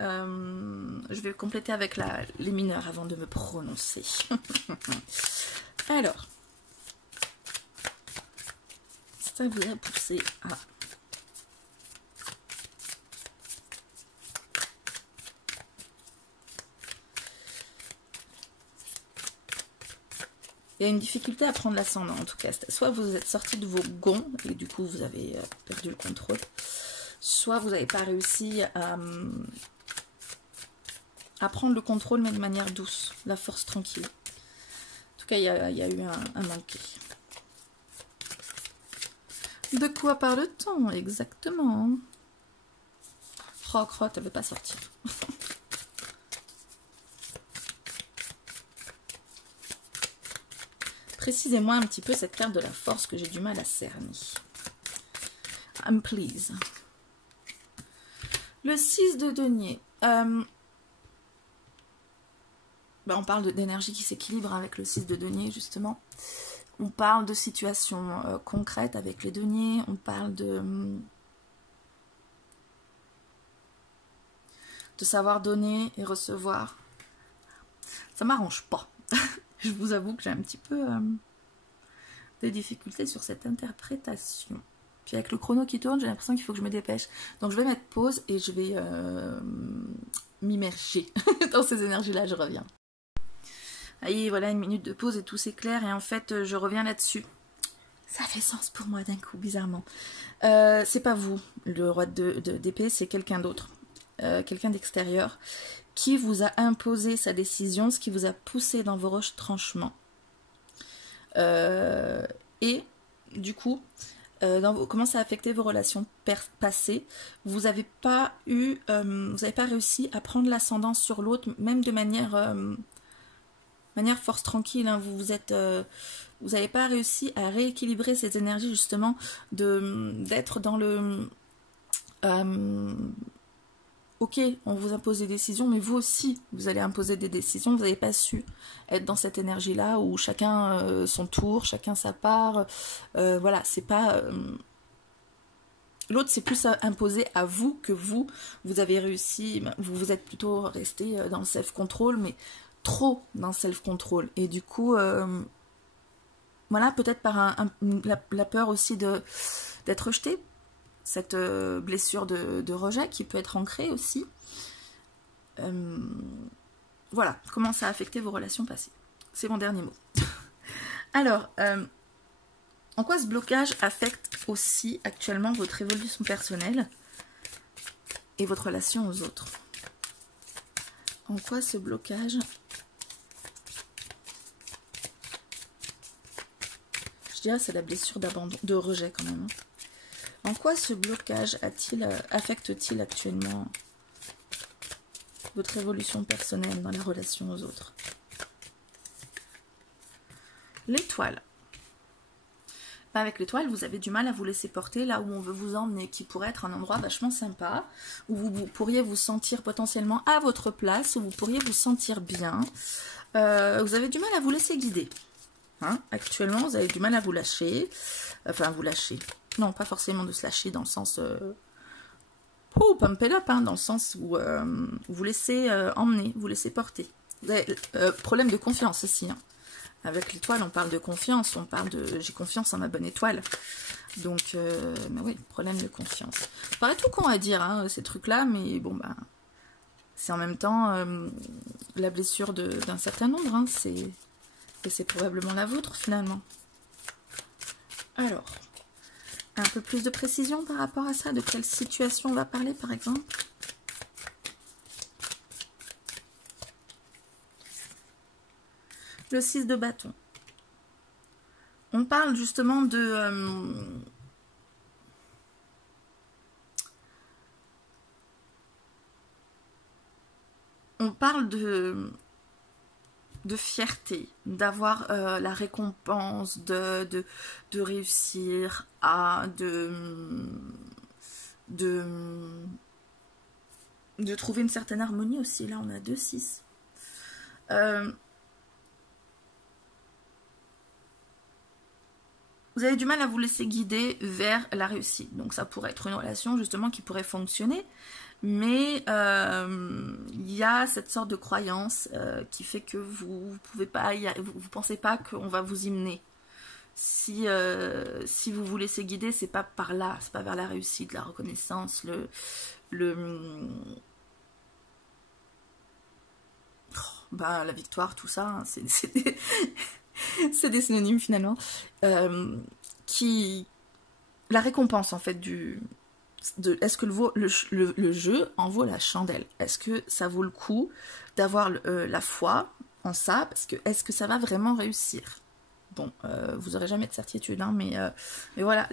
Je vais compléter avec les mineurs avant de me prononcer. Alors, ça vous a poussé à... Il y a une difficulté à prendre l'ascendant en tout cas. Soit vous êtes sorti de vos gonds et du coup vous avez perdu le contrôle. Soit vous n'avez pas réussi à prendre le contrôle mais de manière douce. La force tranquille. En tout cas il y a eu un manqué. De quoi parle-t-on exactement? Rock, elle ne veut pas sortir. Précisez-moi un petit peu cette carte de la force que j'ai du mal à cerner. I'm please. Le 6 de denier. On parle d'énergie qui s'équilibre avec le 6 de denier, justement. On parle de situations concrètes avec les deniers. On parle de savoir donner et recevoir. Ça m'arrange pas. Je vous avoue que j'ai un petit peu des difficultés sur cette interprétation. Puis avec le chrono qui tourne, j'ai l'impression qu'il faut que je me dépêche. Donc je vais mettre pause et je vais m'immerger dans ces énergies-là, je reviens. Allez, voilà, une minute de pause et tout s'éclaire. Et en fait, je reviens là-dessus. Ça fait sens pour moi d'un coup, bizarrement. C'est pas vous, le roi d'épée, c'est quelqu'un d'autre. Quelqu'un d'extérieur qui vous a imposé sa décision, ce qui vous a poussé dans vos retranchements. Et du coup, comment ça a affecté vos relations passées? Vous n'avez pas réussi à prendre l'ascendant sur l'autre, même de manière force tranquille. Hein. Vous n'avez pas réussi à rééquilibrer ces énergies justement d'être dans le ok, on vous impose des décisions, mais vous aussi, vous allez imposer des décisions. Vous n'avez pas su être dans cette énergie-là où chacun son tour, chacun sa part. Voilà, c'est pas... L'autre, c'est plus imposé à vous que vous avez réussi. Vous êtes plutôt resté dans le self-control, mais trop dans le self-control. Et du coup, voilà, peut-être par la peur aussi d'être rejeté. Cette blessure de rejet qui peut être ancrée aussi. Voilà, comment ça a affecté vos relations passées. C'est mon dernier mot. Alors, en quoi ce blocage affecte aussi actuellement votre évolution personnelle et votre relation aux autres? En quoi ce blocage... Je dirais que c'est la blessure d'abandon, de rejet quand même. En quoi ce blocage affecte-t-il actuellement votre évolution personnelle dans la relation aux autres? L'étoile. Avec l'étoile, vous avez du mal à vous laisser porter là où on veut vous emmener, qui pourrait être un endroit vachement sympa, où vous pourriez vous sentir potentiellement à votre place, où vous pourriez vous sentir bien. Vous avez du mal à vous laisser guider. Hein? Actuellement, vous avez du mal à vous lâcher. Enfin, vous lâcher. Non, pas forcément de se lâcher dans le sens... pump it up, hein, dans le sens où vous laissez emmener, vous laissez porter. Vous avez, problème de confiance aussi. Hein. Avec l'étoile, on parle de confiance, on parle de... J'ai confiance en ma bonne étoile. Donc, oui, problème de confiance. Ça paraît tout con à dire, hein, ces trucs-là, mais bon, bah... c'est en même temps la blessure d'un certain nombre, hein, et c'est probablement la vôtre finalement. Alors, un peu plus de précision par rapport à ça, de quelle situation on va parler par exemple? Le 6 de bâton. On parle justement de... on parle de fierté, d'avoir la récompense, de réussir à... de trouver une certaine harmonie aussi. Là, on a 2-6. Vous avez du mal à vous laisser guider vers la réussite. Donc ça pourrait être une relation justement qui pourrait fonctionner. Mais il y a cette sorte de croyance qui fait que vous pouvez pas, vous pensez pas qu'on va vous y mener. Si vous vous laissez guider, c'est pas par là, c'est pas vers la réussite, la reconnaissance, la victoire, tout ça, hein, c'est des... c'est des synonymes finalement. La récompense en fait est-ce que le jeu en vaut la chandelle? Est-ce que ça vaut le coup d'avoir la foi en ça? Parce que est-ce que ça va vraiment réussir? Bon, vous n'aurez jamais de certitude, hein, mais voilà,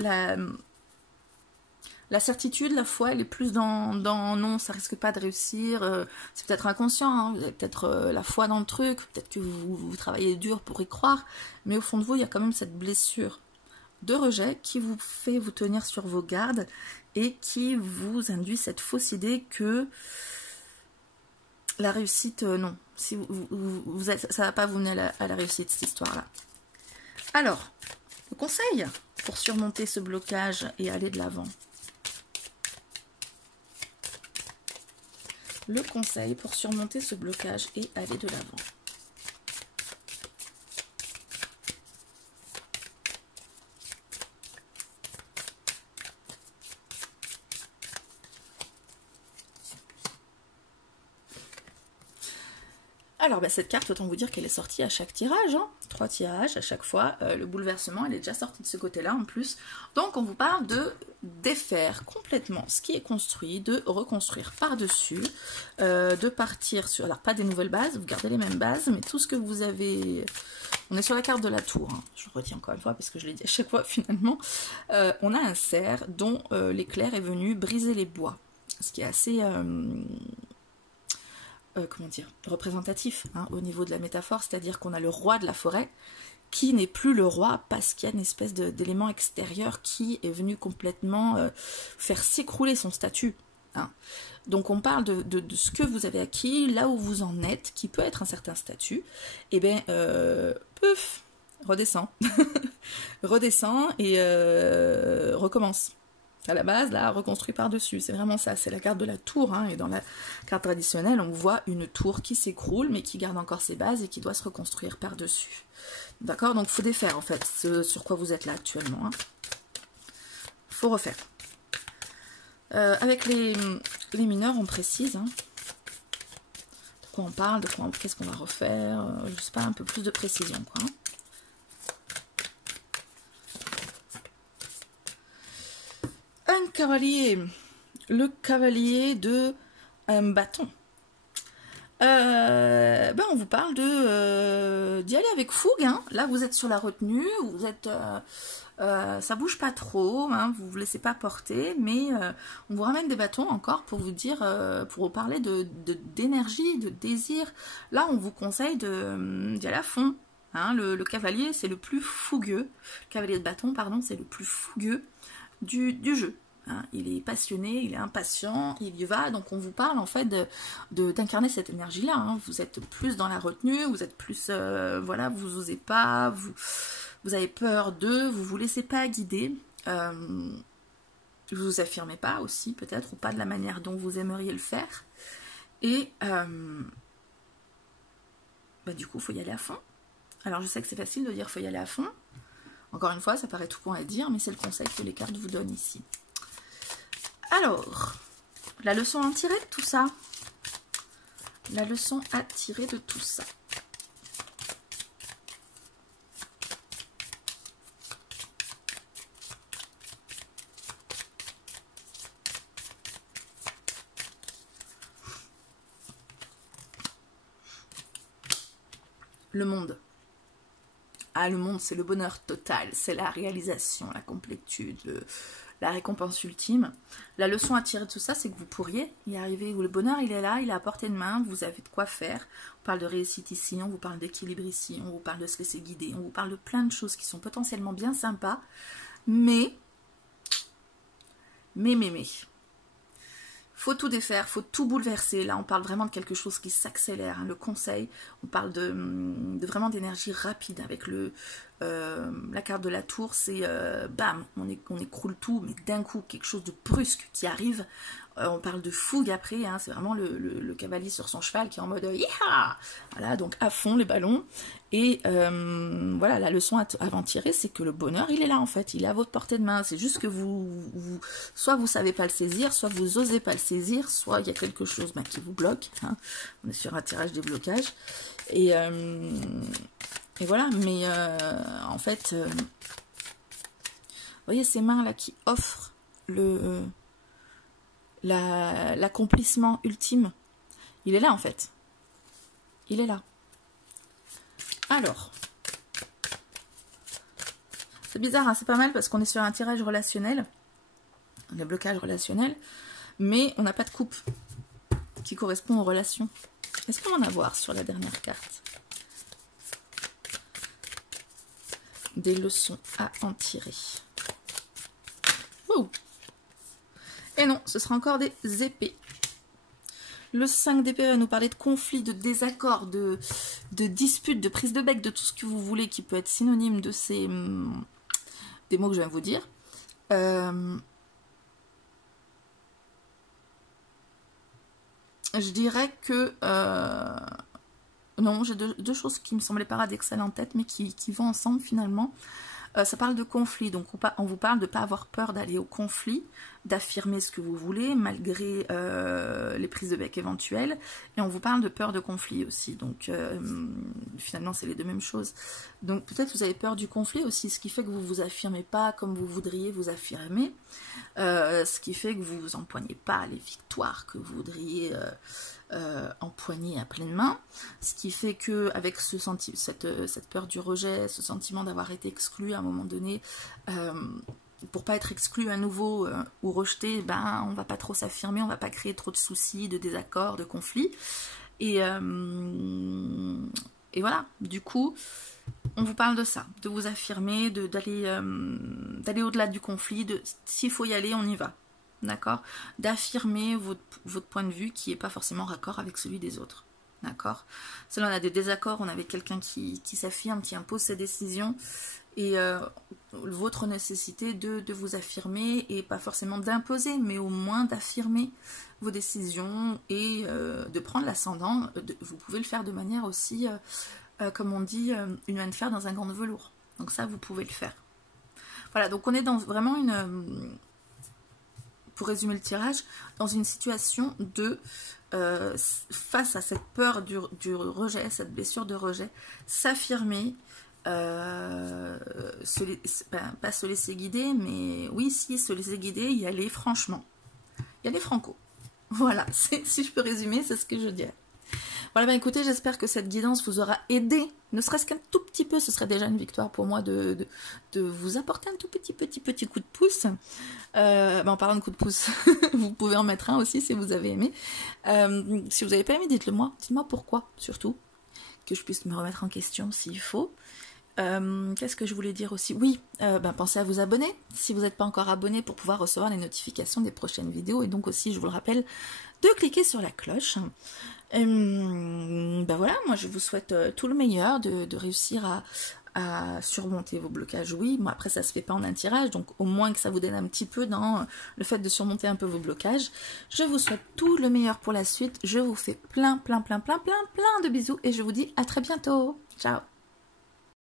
la certitude, la foi, elle est plus dans non, ça risque pas de réussir. C'est peut-être inconscient, hein, vous avez peut-être la foi dans le truc, peut-être que vous travaillez dur pour y croire, mais au fond de vous, il y a quand même cette blessure de rejet qui vous fait vous tenir sur vos gardes et qui vous induit cette fausse idée que la réussite, non, si ça va pas vous mener à la réussite, cette histoire-là. Alors, le conseil pour surmonter ce blocage et aller de l'avant. Le conseil pour surmonter ce blocage et aller de l'avant. Alors, cette carte, autant vous dire qu'elle est sortie à chaque tirage, hein. 3 tirages à chaque fois. Le bouleversement, elle est déjà sortie de ce côté-là en plus. Donc, on vous parle de défaire complètement ce qui est construit, de reconstruire par-dessus, de partir sur... Alors, pas des nouvelles bases, vous gardez les mêmes bases, mais tout ce que vous avez... On est sur la carte de la tour, hein. Je retiens encore une fois parce que je l'ai dit à chaque fois finalement. On a un cerf dont l'éclair est venu briser les bois, ce qui est assez... comment dire, représentatif, hein, au niveau de la métaphore, c'est-à-dire qu'on a le roi de la forêt qui n'est plus le roi parce qu'il y a une espèce d'élément extérieur qui est venu complètement faire s'écrouler son statut. Hein. Donc on parle de ce que vous avez acquis, là où vous en êtes, qui peut être un certain statut, et bien, pouf, redescend. Redescend et recommence. À la base, là, reconstruit par-dessus. C'est vraiment ça, c'est la carte de la tour, hein, et dans la carte traditionnelle, on voit une tour qui s'écroule, mais qui garde encore ses bases et qui doit se reconstruire par-dessus. D'accord? Donc, il faut défaire, en fait, ce sur quoi vous êtes là actuellement. Hein. Faut refaire. Avec les mineurs, on précise, hein, de quoi on parle, qu'est-ce qu'on va refaire, je sais pas, un peu plus de précision, quoi. Hein. Un cavalier, le cavalier de bâton. On vous parle d'y aller avec fougue. Hein. Là, vous êtes sur la retenue, vous êtes, ça bouge pas trop, hein, vous vous laissez pas porter, mais on vous ramène des bâtons encore pour vous dire, pour vous parler d'énergie, de désir. Là, on vous conseille d'y aller à fond. Hein. Le cavalier, c'est le plus fougueux. Le cavalier de bâton, pardon, c'est le plus fougueux du jeu. Hein, il est passionné, il est impatient, il y va, donc on vous parle en fait d'incarner cette énergie-là. Hein. Vous êtes plus dans la retenue, vous êtes plus, voilà, vous osez pas, vous avez peur d'eux, vous vous laissez pas guider, vous vous affirmez pas aussi peut-être, ou pas de la manière dont vous aimeriez le faire, et du coup, il faut y aller à fond. Alors je sais que c'est facile de dire faut y aller à fond. Encore une fois, ça paraît tout con à dire, mais c'est le conseil que les cartes vous donnent ici. Alors, la leçon à en tirer de tout ça. la leçon à tirer de tout ça. Le monde. Ah, le monde, c'est le bonheur total, c'est la réalisation, la complétude, la récompense ultime. La leçon à tirer de tout ça, c'est que vous pourriez y arriver, où le bonheur, il est là, il est à portée de main, vous avez de quoi faire. On parle de réussite ici, on vous parle d'équilibre ici, on vous parle de se laisser guider, on vous parle de plein de choses qui sont potentiellement bien sympas, mais, faut tout défaire, faut tout bouleverser. Là, on parle vraiment de quelque chose qui s'accélère. Hein. Le conseil, on parle de vraiment d'énergie rapide avec la carte de la tour. C'est bam, on écroule tout, mais d'un coup, quelque chose de brusque qui arrive. On parle de fougue après. Hein, c'est vraiment le cavalier sur son cheval qui est en mode Yeeha! Voilà, donc à fond les ballons. Et voilà, la leçon à tirer, c'est que le bonheur, il est là en fait, il est à votre portée de main. C'est juste que soit vous savez pas le saisir, soit vous osez pas le saisir, soit il y a quelque chose qui vous bloque. Hein. On est sur un tirage des blocages. Et voilà, mais en fait, vous voyez ces mains là qui offrent l'accomplissement ultime. Il est là en fait. Il est là. Alors, c'est bizarre, hein, c'est pas mal parce qu'on est sur un tirage relationnel, le blocage relationnel, mais on n'a pas de coupe qui correspond aux relations. Est-ce qu'on va en avoir sur la dernière carte? Des leçons à en tirer. Ouh. Et non, ce sera encore des épées. Le 5 d'épée va nous parler de conflits, de désaccords, de disputes, de prise de bec, de tout ce que vous voulez qui peut être synonyme de des mots que je viens de vous dire. Je dirais que... non, j'ai deux choses qui me semblaient paradoxales en tête, mais qui vont ensemble finalement. Ça parle de conflit, donc on vous parle de ne pas avoir peur d'aller au conflit, d'affirmer ce que vous voulez, malgré les prises de bec éventuelles, et on vous parle de peur de conflit aussi, donc finalement c'est les deux mêmes choses. Donc peut-être vous avez peur du conflit aussi, ce qui fait que vous ne vous affirmez pas comme vous voudriez vous affirmer, ce qui fait que vous vous empoignez pas les victoires que vous voudriez empoigner à pleine main, ce qui fait que avec cette peur du rejet, ce sentiment d'avoir été exclu à un moment donné, pour pas être exclu à nouveau ou rejeté, ben on va pas trop s'affirmer, on va pas créer trop de soucis, de désaccords, de conflits, et voilà, du coup on vous parle de ça, de vous affirmer, d'aller au-delà du conflit, s'il faut y aller, on y va. D'accord, d'affirmer votre point de vue qui n'est pas forcément raccord avec celui des autres. D'accord, selon on a des désaccords, on avait quelqu'un qui s'affirme, qui impose ses décisions, et votre nécessité de vous affirmer, et pas forcément d'imposer, mais au moins d'affirmer vos décisions et de prendre l'ascendant. Vous pouvez le faire de manière aussi, comme on dit, une main de fer dans un gant de velours. Donc ça, vous pouvez le faire. Voilà, donc on est dans vraiment pour résumer le tirage, dans une situation de, face à cette peur du rejet, cette blessure de rejet, s'affirmer, pas se laisser guider, mais oui, si, se laisser guider, y aller franchement. Y aller franco. Voilà, si je peux résumer, c'est ce que je dirais. Voilà, ben écoutez, j'espère que cette guidance vous aura aidé, ne serait-ce qu'un tout petit peu, ce serait déjà une victoire pour moi de vous apporter un tout petit coup de pouce. En parlant de coup de pouce, vous pouvez en mettre un aussi si vous avez aimé. Si vous n'avez pas aimé, dites-le moi. Dites-moi pourquoi, surtout, que je puisse me remettre en question s'il faut. Qu'est-ce que je voulais dire aussi? Oui, pensez à vous abonner si vous n'êtes pas encore abonné pour pouvoir recevoir les notifications des prochaines vidéos, et donc aussi, je vous le rappelle, de cliquer sur la cloche. Voilà, moi je vous souhaite tout le meilleur, de réussir à surmonter vos blocages. Oui, moi après ça se fait pas en un tirage, donc au moins que ça vous donne un petit peu dans le fait de surmonter un peu vos blocages. Je vous souhaite tout le meilleur pour la suite, je vous fais plein de bisous, et je vous dis à très bientôt. Ciao.